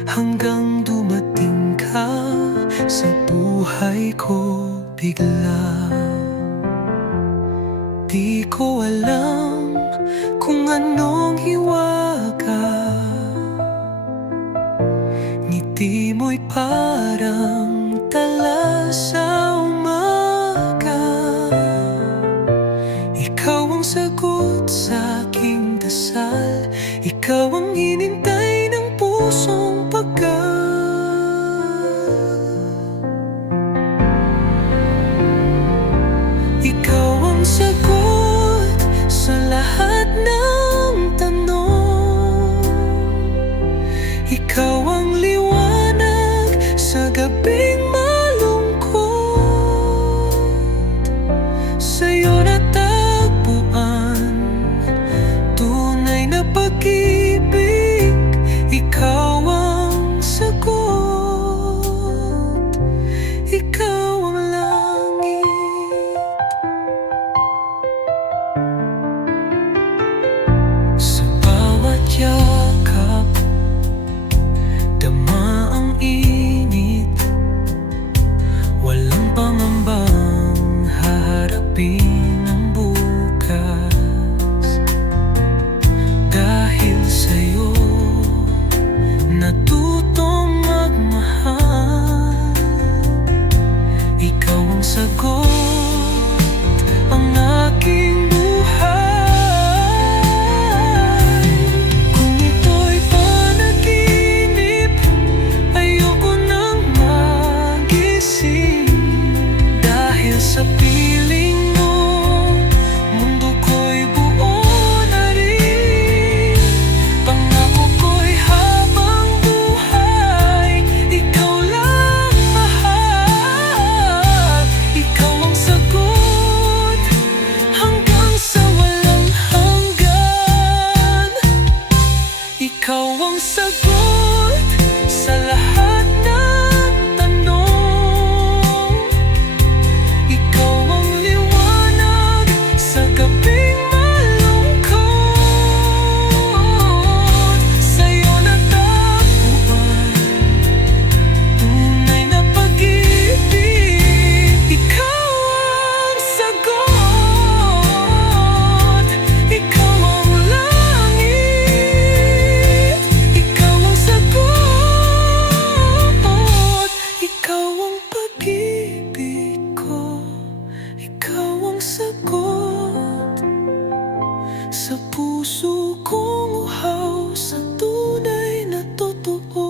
hanggang dumating ka sa buhay ko bigla. Di ko alam kung anong hiwaga, ngiti mo'y parang tala sa umaga. Ikaw ang sagot sa aking dasal, ikaw ang hinintay ng pusong pagkat. Ikaw ang sagot sa lahat ng tanong, ikaw ang liwanag sa gabing malungkot. Sa'yo natagpuan tunay na pag-ibig, ikaw ang sagot, ikaw ang langit. Sa bawat yakap, dama ang init, walang pangambang haharapin ang bukas. Dahil sa'yo natutong magmahal, ikaw ang sagot, ang aking buhay. Kung ito'y panaginip, ayoko nang magising. Dahil sa piling mo, mundo ko'y buo na rin. Pangako ko'y habang buhay, ikaw lang mahal. Ikaw ang sagot hanggang sa walang hanggan. Ikaw ang sagot sa lahat ng tanong, ikaw ang liwanag sa gabing malungkot. Sa'yo natagpuan tunay na pag-ibig, ikaw ang sagot, ikaw ang langit. Ikaw ang sagot, ikaw ang pag-ibig ko, ikaw ang sagot sa puso kong uhaw sa tunay na totoo.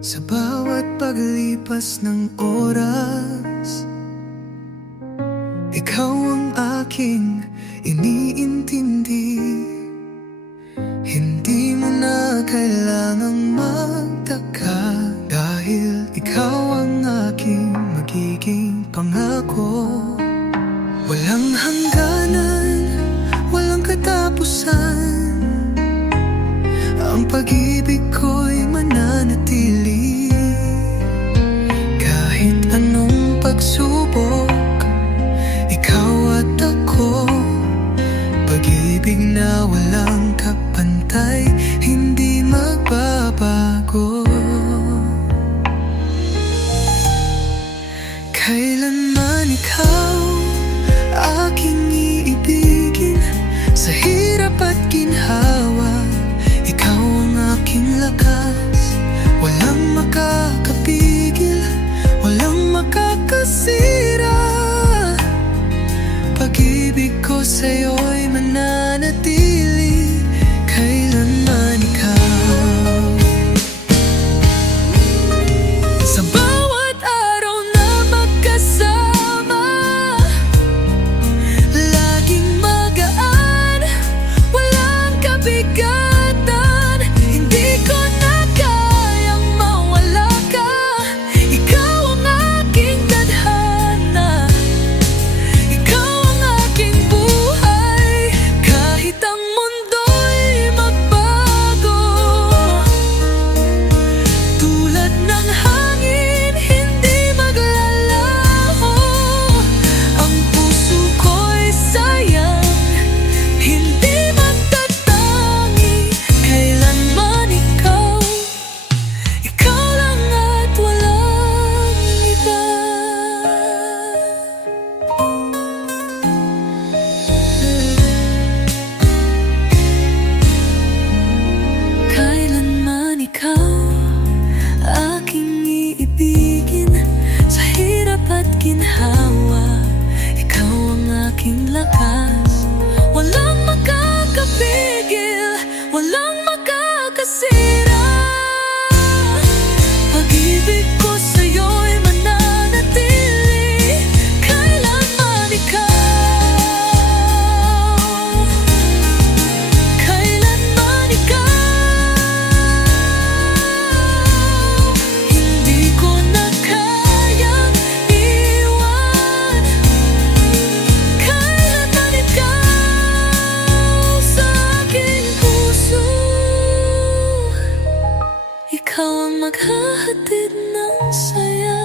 Sa bawat paglipas ng oras, ikaw ang aking iniintindi. Hindi mo na kailangang magtaka, dahil ikaw ang aking magiging pangako. Walang hangganan, walang katapusan, ang pag-ibig ko'y mananatili. Kahit anong pagsubok, ikaw at ako, pag-ibig na walang kapantay, hindi magbabago. Kailanman ikaw aking iibigin, sa hirap at ginhawa, ikaw ang aking masira. Pag-ibig ko sa'yo'y mananatili kailanman ikaw. Kailanman ikaw. Hindi ko na kayang iwan. Kailanman ikaw sa aking puso. Ikaw ang maghahatid ng saya.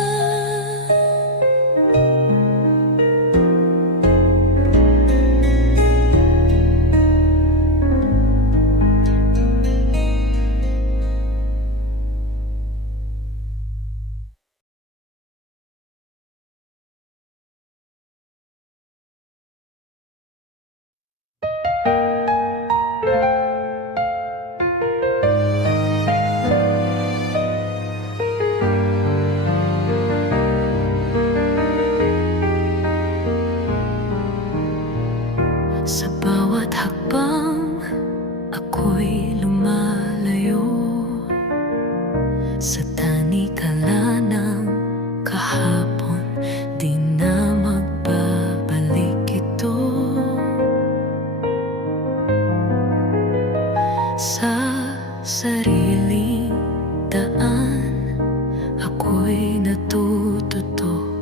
Sa bawat hakbang, ako'y lumalayo sa tanikala ng kahapon. Di na magbabalik ito. Sa sariling daan, ako'y natututo.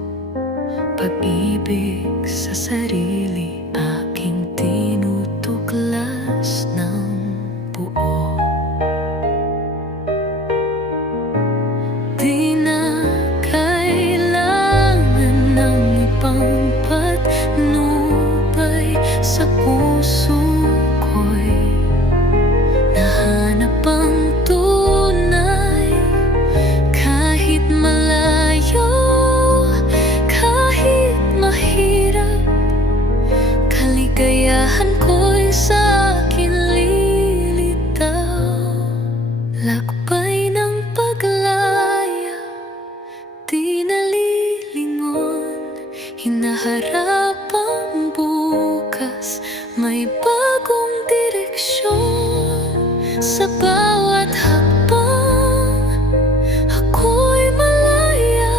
Pag-ibig sa sarili aking tinutuklas ng buo. Di na kailangan ng ibang patnubay. Sa puso ko'y nahanap ang tunay. Kahit malayo, kahit mahirap, kaligayahan ko'y sa'kin lilitaw. Lakbay ng paglaya, di nalilingon. Hinaharap ang bukas, may bagong direksyon. Sa bawat hakbang, ako'y malaya.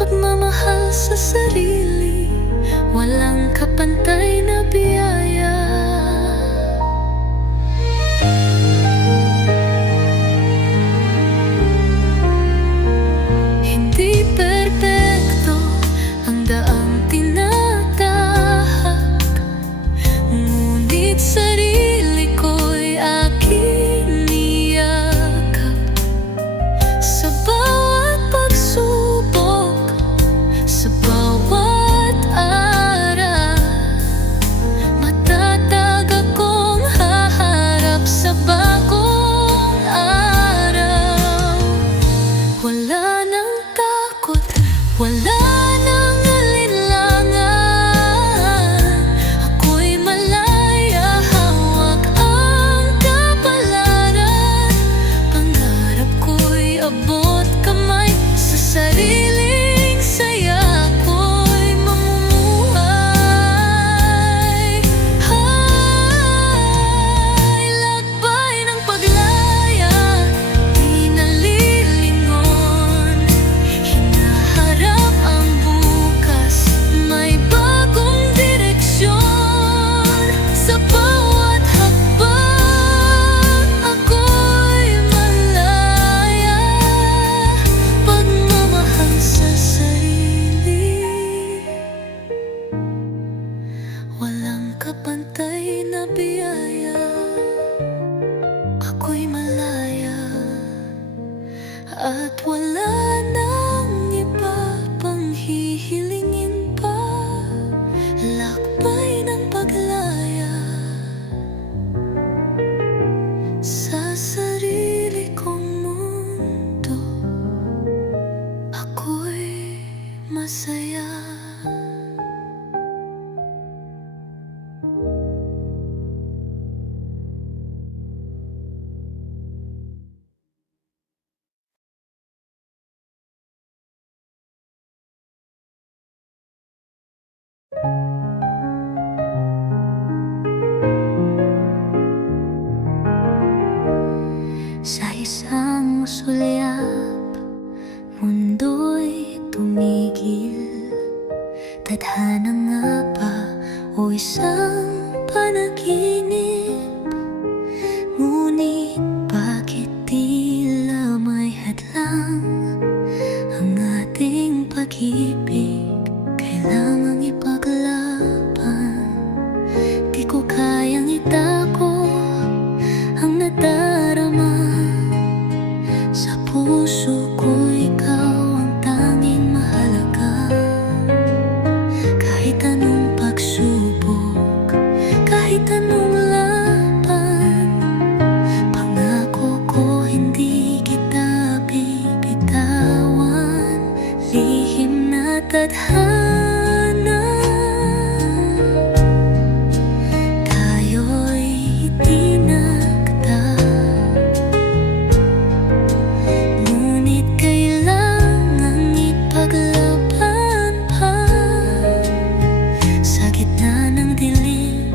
Pagmamahal sa sarili, walang kapantay na biyaya. Hindi perpekto ang daang tinatahak, ngunit sarili ko'y aking niyakap. Sa bawat pagsubok, sa bawat araw, matatag akong haharap sa bagong araw. Wala nang takot, wala nang alinlangan. Ako'y malaya, hawak ang kapalaran. Pangarap ko'y abot kamay, sa sariling saya ko'y mamumuhay. Hay, lakbay ng paglaya, di nalilingon. Hinaharap ang bukas, may bagong direksyon. Sa bawat hakbang, ako'y malaya. Pagmamahal sa sarili, walang kapantay na biyaya. Ako'y malaya at wala nang iba pang hihilingin pa. Lakbay ng paglaya, sa sarili kong mundo, ako'y masaya. isang sulyap, mundo'y tumigil. Tadhana nga ba o isang panaginip? Ngunit bakit tila may hadlang ang ating pag-ibig? Kailangang ipaglaban. Di ko kayang itago ang nadarama. Sa puso ko ikaw ang tanging mahalaga. Kahit anong pagsubok, kahit anong laban, pangako ko hindi kita bibitawan. Lihim na tadhana, tayo'y itinagda. Ngunit kailangang ipaglaban pa. Sa gitna ng dilim,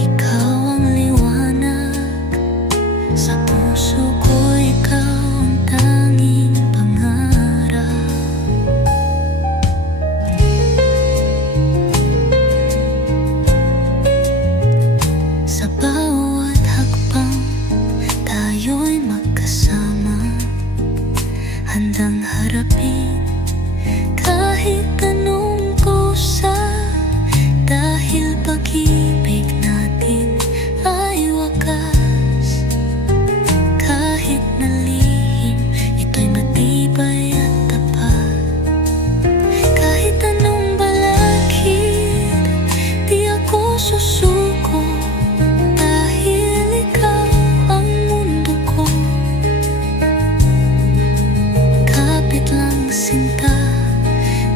ikaw ang liwanag. Sa puso ko ikaw ang tanging pangarap. Sa bawat hakbang, tayo'y magkasama, handang harapin kahit anong kusa. Dahil pag-ibig natin ay wakas. Kahit na lihim, ito'y matibay at tapat. Kahit anong balakid, di ako susuko. Dahil ikaw ang mundo ko. Kapit lang sinta,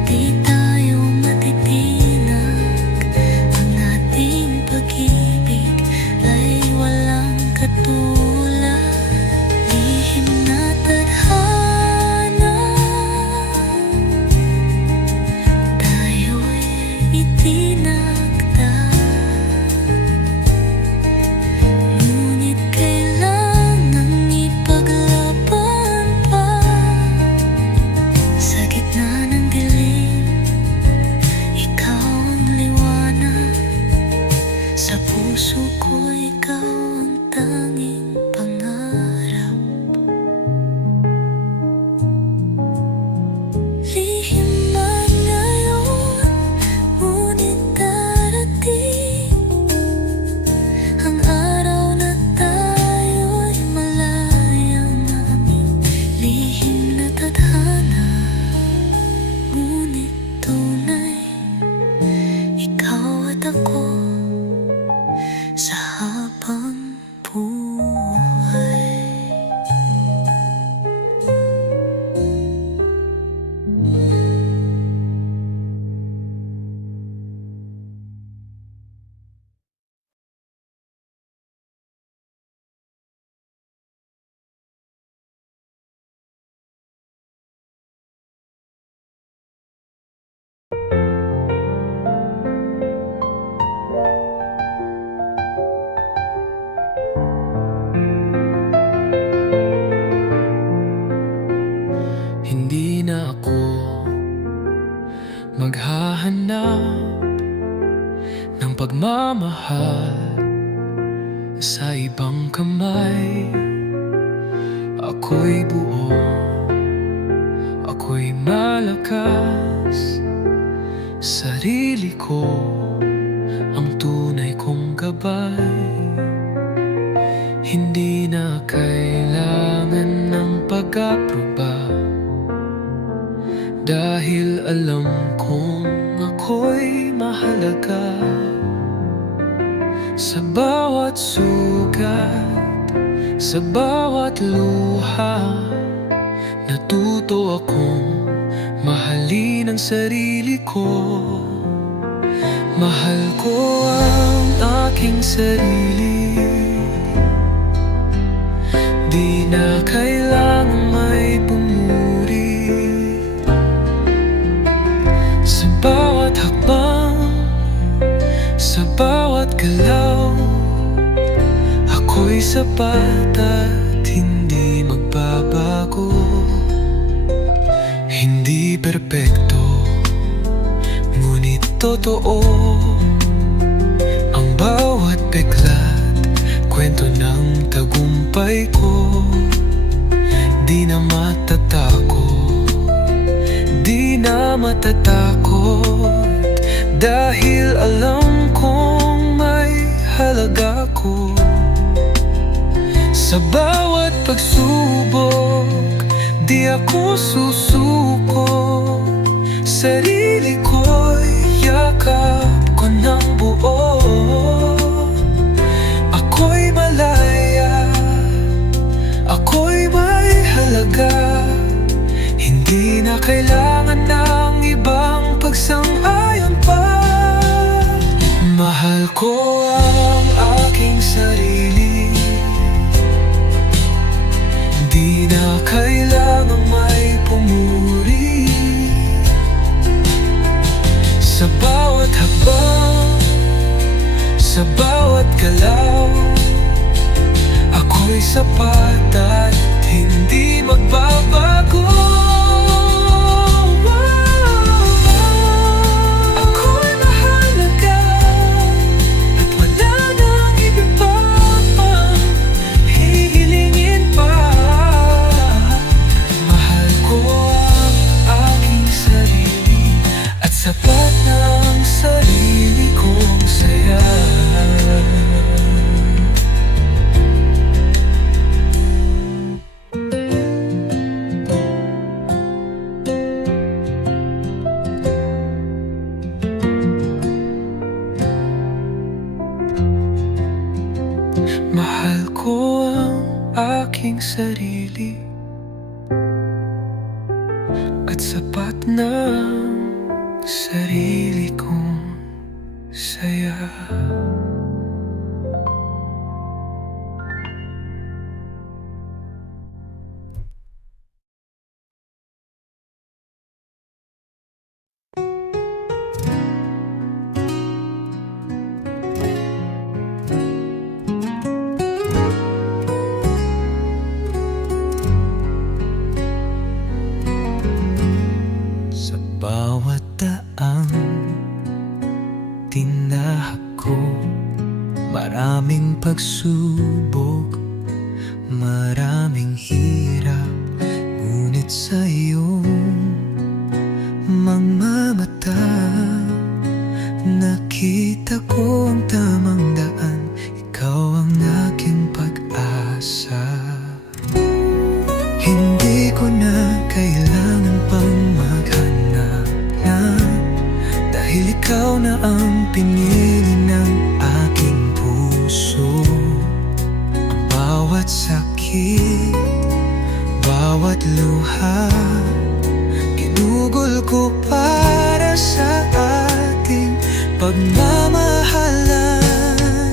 di tayo matitinag. Ang ating pag-ibig ay walang katulad. Lihim na tadhana, tayo'y itinagda. Ngunit kailangang ipaglaban pa. Sa gitna ng dilim, ikaw ang liwanag. Sa puso ko ikaw ang tanging pangarap. Lihim man ngayon, ngunit darating ang araw na tayo'y malayang amin. Lihim na tadhana, ngunit tunay. Ikaw at ako sa habang buhay. Hindi na ako maghahanap ng pagmamahal sa ibang kamay. Ako'y buo, ako'y malakas. Sarili ko ang tunay kong gabay. Hindi na kailangan ng pag-aproba, dahil alam kong ako'y mahalaga. Sa bawat sugat, sa bawat luha, natuto akong mahalin ang sarili ko. Mahal ko ang aking sarili. Di na kailangang may pumuri. Sa bawat hakbang, sa bawat galaw, ako'y sapat at hindi magbabago. Hindi perpekto, ngunit totoo ang bawat bigla't kwento ng tagumpay ko. Di na matatakot, di na matatakot, dahil alam kong may halaga ko. Sa bawat pagsubok, di ako susuko. Sarili ko'y yakap ko ng buo. Ako'y malaya, ako'y may halaga. Hindi na kailangan ng ibang pagsang-ayon pa. Mahal ko ang aking sarili, di na kailangang may pumuri. Sa bawat hakbang, sa bawat galaw, ako'y sapat at hindi magbabago. Ako'y mahalaga at wala nang iba pang hihilingin pa. Mahal ko ang aking sarili at sapat ng sarili kong saya. Mahal ko ang aking sarili at sapat ng sarili kong saya. Sa bawat daang tinahak ko, maraming pagsubok, maraming hirap, ngunit sa iyong mga mata nakita ko ang tamang daan. Ikaw ang aking pag-asa. Hindi ko na kailangan pang maghanap na, dahil ikaw na ang pinili ng aking puso. Ang bawat sakit, bawat luha, ginugol ko para sa ating pagmamahalan.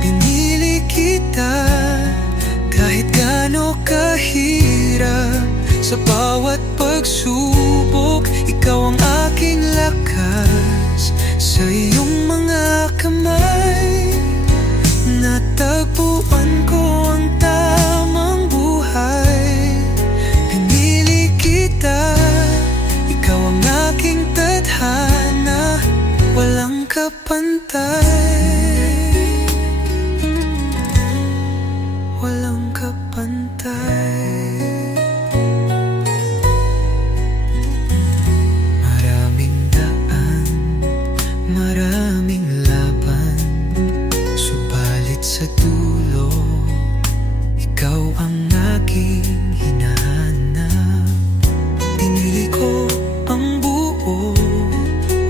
Pinili kita kahit gaano kahirap. Sa bawat pagsubok, ikaw ang aking lakas. Sa iyong mga kamay, natagpuan ko ang tamang buhay. Pinili kita, ikaw ang aking tadhana, walang kapantay. Walang kapantay. Maraming daan, maraming laban, subalit sa dulo, ikaw ang aking hinahanap. Pinili ko ang buo,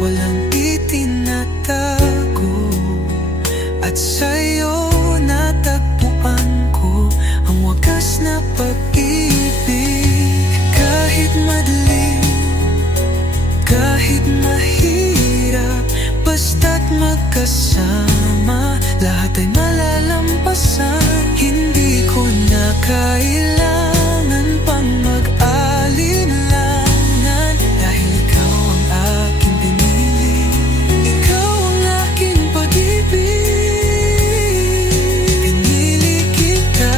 walang itinatago, at sa'yo natagpuan ko ang wakas na pag-ibig. Kahit madilim, kahit mahirap, basta't magkasama, lahat ay malalampasan. Hindi ko na kailangan pang mag-alinlangan, dahil ikaw ang aking pinili. Ikaw ang aking pag-ibig. Pinili kita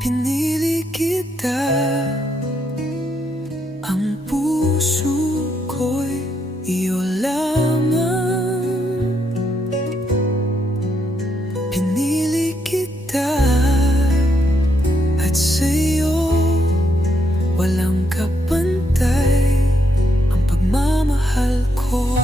pinili kita. Ang puso ko'y iyo lamang. Pinili kita at sa'yo walang kapantay ang pagmamahal ko.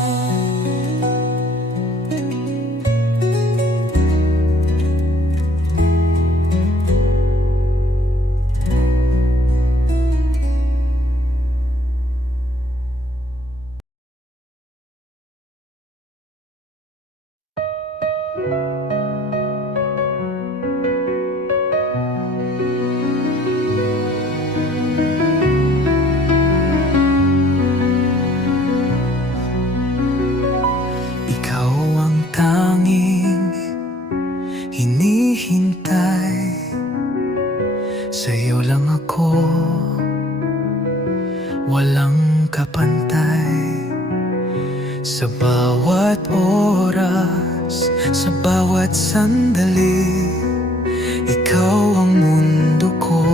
Ikaw ang tanging hinihintay, sa'yo lang ako walang kapantay. Sa bawat oras, sa bawat sandali, ikaw ang mundo ko,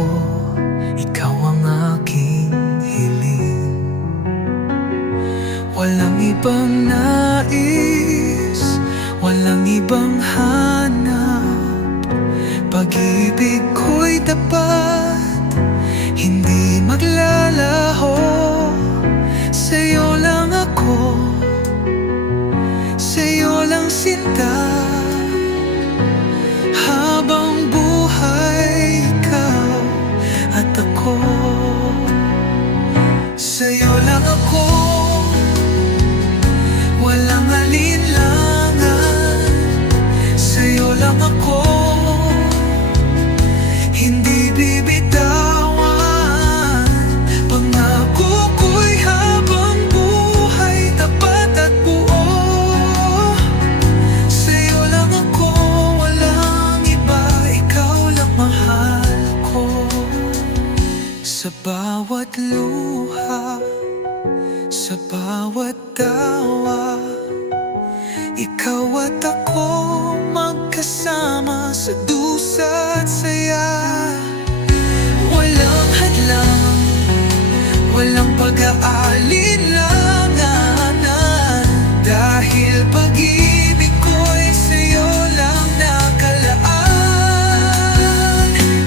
ikaw ang aking hiling. Walang ibang nais, walang ibang hanap. Pag-ibig ko'y tapat, hindi maglalaho. Sa'yo lang ako, sa'yo lang sinta. Habang buhay ikaw at ako, sa'yo lang ako, walang alinlangan. Sa'yo lang ako, hindi bibitawan. Pangako ko'y habang buhay, tapat at buo. Sa'yo lang ako, walang iba, ikaw lang mahal ko. Sa bawat luha, sa bawat tawa, ikaw at ako magkasama sa dusa at saya. Walang hadlang, walang pag-aalinlangan, dahil pag-ibig ko'y sa'yo lang nakalaan.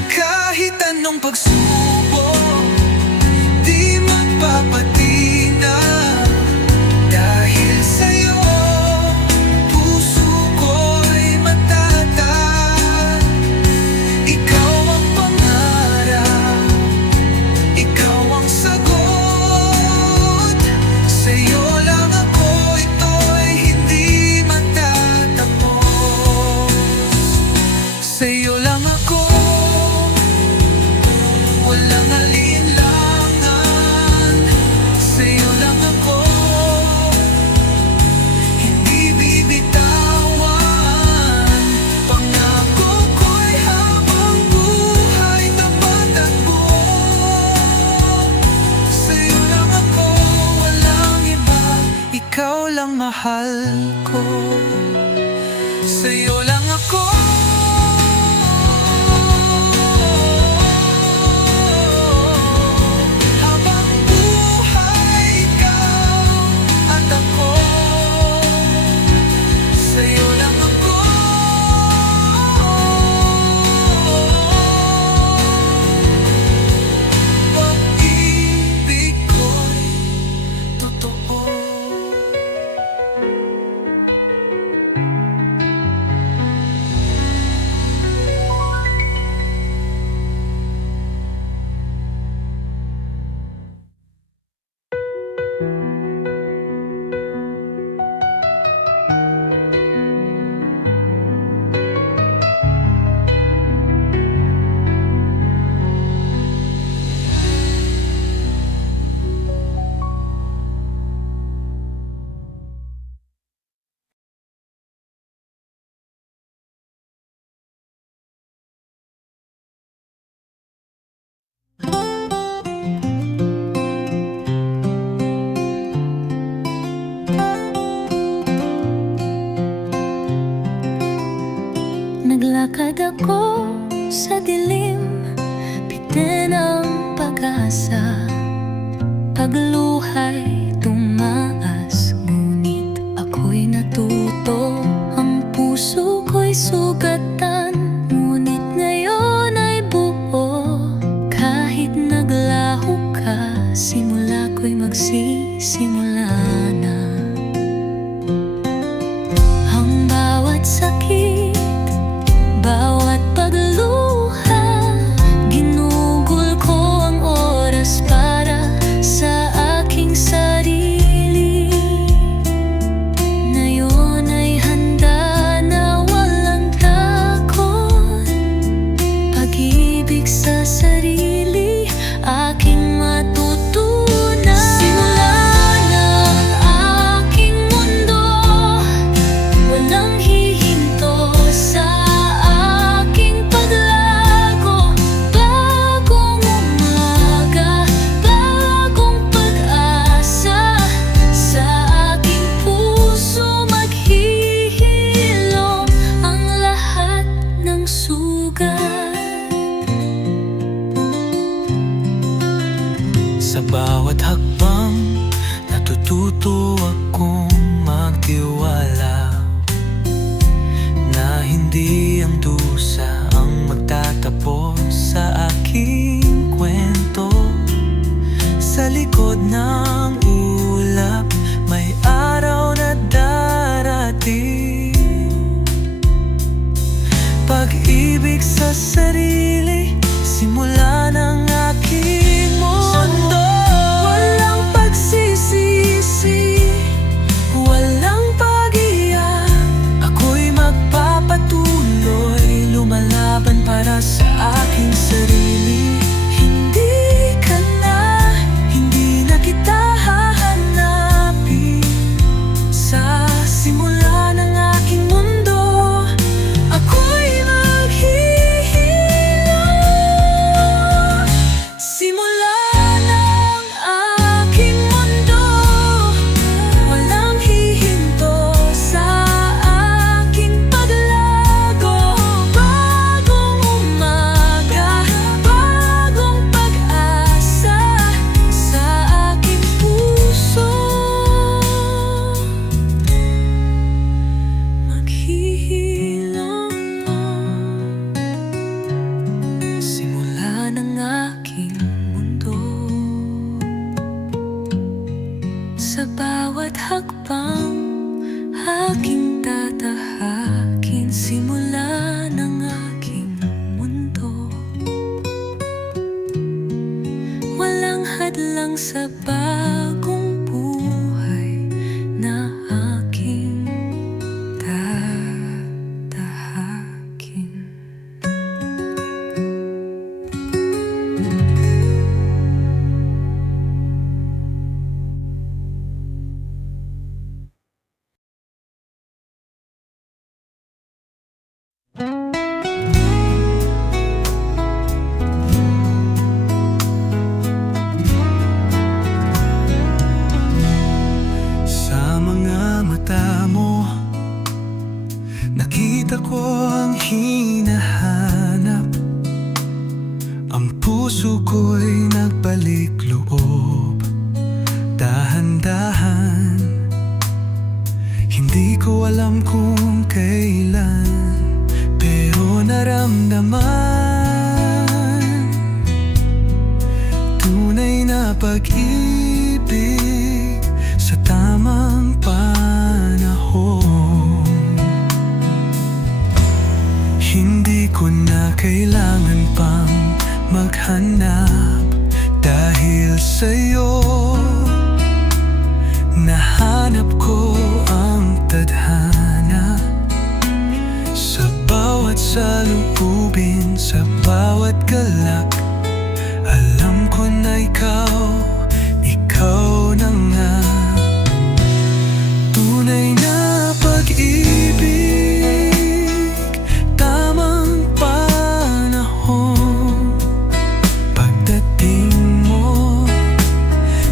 Kahit anong pagsubok, di magpapatina. Dahil sa'yo, puso ko'y matatag. Ikaw ang din ang pag-asa. Pagluha'y tumaas, ngunit ako'y natuto. Ang puso ko'y sugatan, ngunit ngayon ay buo. Kahit naglaho ka, simula ko'y magsisimula na. Ang bawat sakit, bawat pagluha, ginugol ko ang oras para sa aking sarili. Ngayon ay handa na walang takot. Pag-ibig sa sarili, aking matutunan. Simula ng aking mundo, walang hihinto sa aking paglago. Bagong umaga, bagong pag-asa, sa aking puso maghihilom ang lahat ng sugat. Sa bawat hakbang, natututo akong magtiwala na hindi ang dusa ang magtatapos sa aking kwento. Sa likod ng ulap, may araw na darating. Pag-ibig sa sarili, simula ng aking mundo. Walang pagsisisi, walang pag-iyak. Ako'y magpapatuloy, lumalaban para sa aking sarili. Hindi ka na, hindi na kita hahanapin. Sa simula ng aking mundo, ako'y maghihilom. Simula ng aking mundo, walang hihinto sa aking paglago. Bagong umaga, bagong pag-asa, sa aking puso maghihilom. Simula ng aking mundo, sa bawat hakbang aking tatahakin. Simula ng aking mundo, walang hadlang sa bagong buhay na aking tatahakin. Sa mga mata mo, nakita ko ang hinahanap. Ang puso ko'y nagbalik loob, dahan-dahan. Hindi ko alam kung kailan, pero naramdaman tunay na pag-ibig sa tamang panahon. Hindi ko na kailangan pang maghanap dahil sa'yo. Nahanap ko ang tadhana sa bawat salubin, sa bawat galak. Alam ko na ikaw na nga. Tunay na pag-ibig, tamang panahon. Pagdating mo,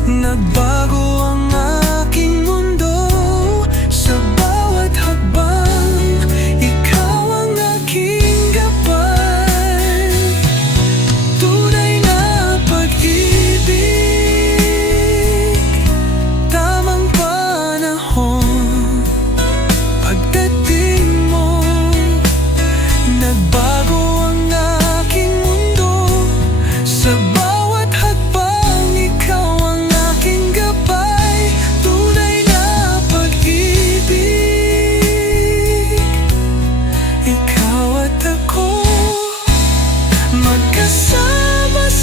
nagbago ang aking mundo. Sa bawat hakbang, ikaw ang aking gabay.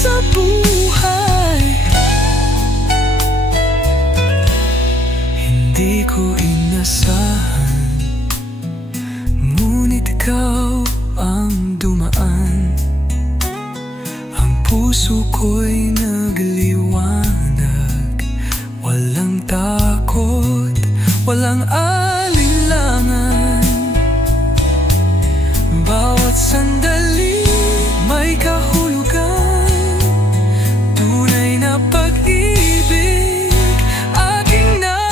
sa buhay. Hindi ko inasahan, ngunit ikaw ang dumaan. Ang puso ko'y nagliwanag, walang takot, walang alinlangan. Bawat sandali may kahulugan, tunay na pag-ibig aking natutunan.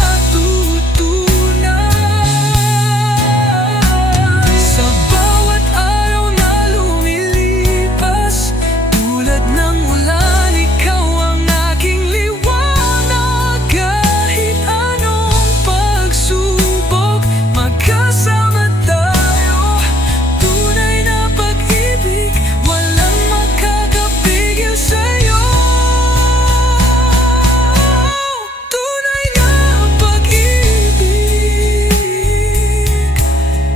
Sa bawat araw na lumilipas, tulad ng ulan, ikaw ang aking liwanag. Kahit anong pagsubok, magkasama tayo. Tunay na pag-ibig, walang makakapigil sa'yo. Tunay na pag-ibig,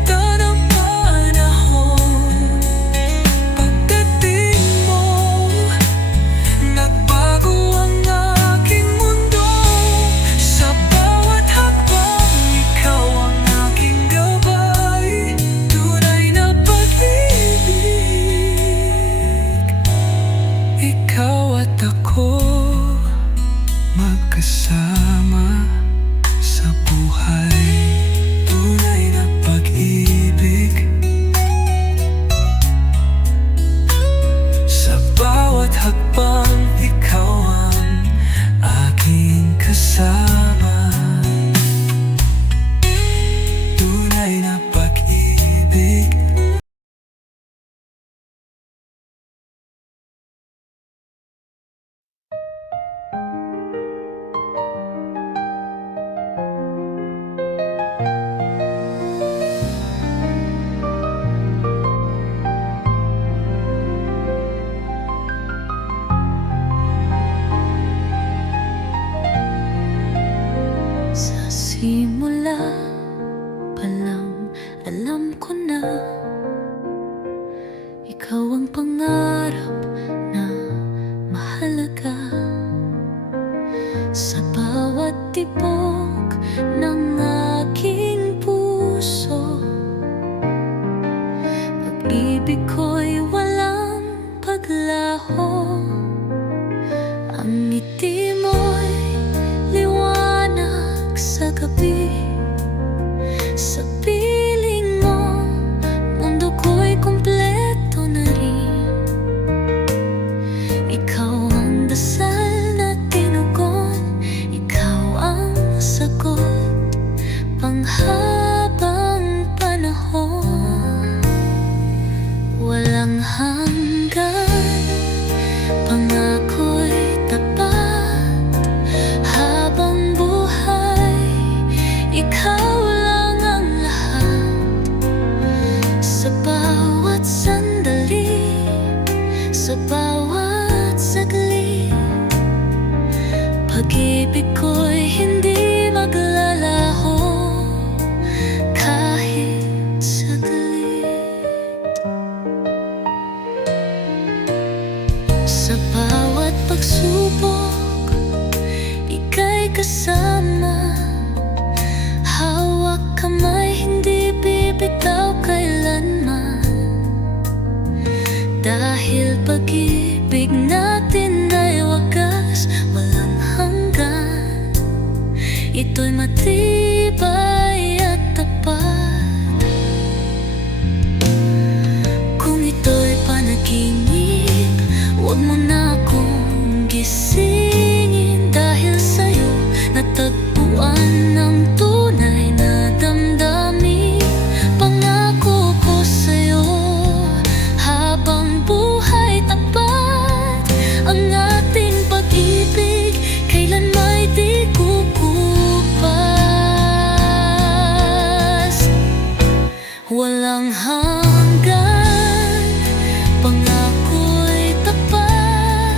tanang panahon. Pagdating mo, nagbago ang aking mundo. Sa bawat hakbang, ikaw ang aking gabay. Tunay na pag-ibig, ikaw at ako magkasama sa buhay. Tunay na pag-ibig, sa bawat hakbang, ikaw ang aking kasama. Tunay na pag-ibig. Sa simula pa lang alam ko na ikaw ang pangarap na mahalaga. Sa bawat tibok ng aking puso, pag-ibig ko'y walang paglaho. Ang ngiti mo'y liwanag sa gabi. Sa piling mo, mundo ko'y kumpleto na rin. Ikaw ang dasal na tinugon, ikaw ang sagot panghabang panahon. Walang hanggan, pangako'y tapat. Habang buhay, ikaw lang ang lahat. Sa bawat sandali, sa bawat saglit, pag-ibig ko'y hindi maglalaho kahit saglit. Sa bawat pagsubok, ika'y kasama. Hawak kamay, hindi bibitaw kailanman. Dahil pag-ibig natin ay wagas, walang hanggan. Ito'y matibay at tapat. Kung ito'y panaginip, huwag mo na akong gisingin. Dahil sa'yo natagpuan ng tunay na damdamin. Pangako ko sa'yo, habang buhay tapat ang ating pag-ibig, kailan may di kukupas. Walang hanggan, pangako'y tapat.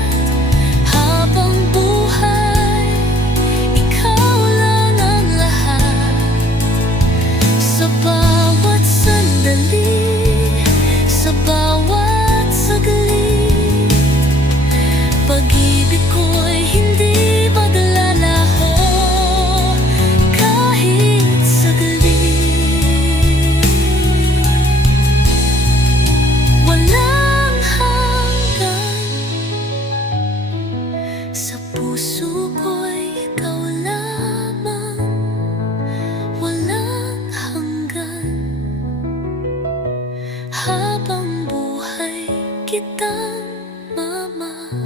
pag-ibig ko'y hindi maglalaho kahit saglit. Walang hanggan, sa puso ko'y ikaw lamang. Walang hanggan, habang buhay kitang mamahal.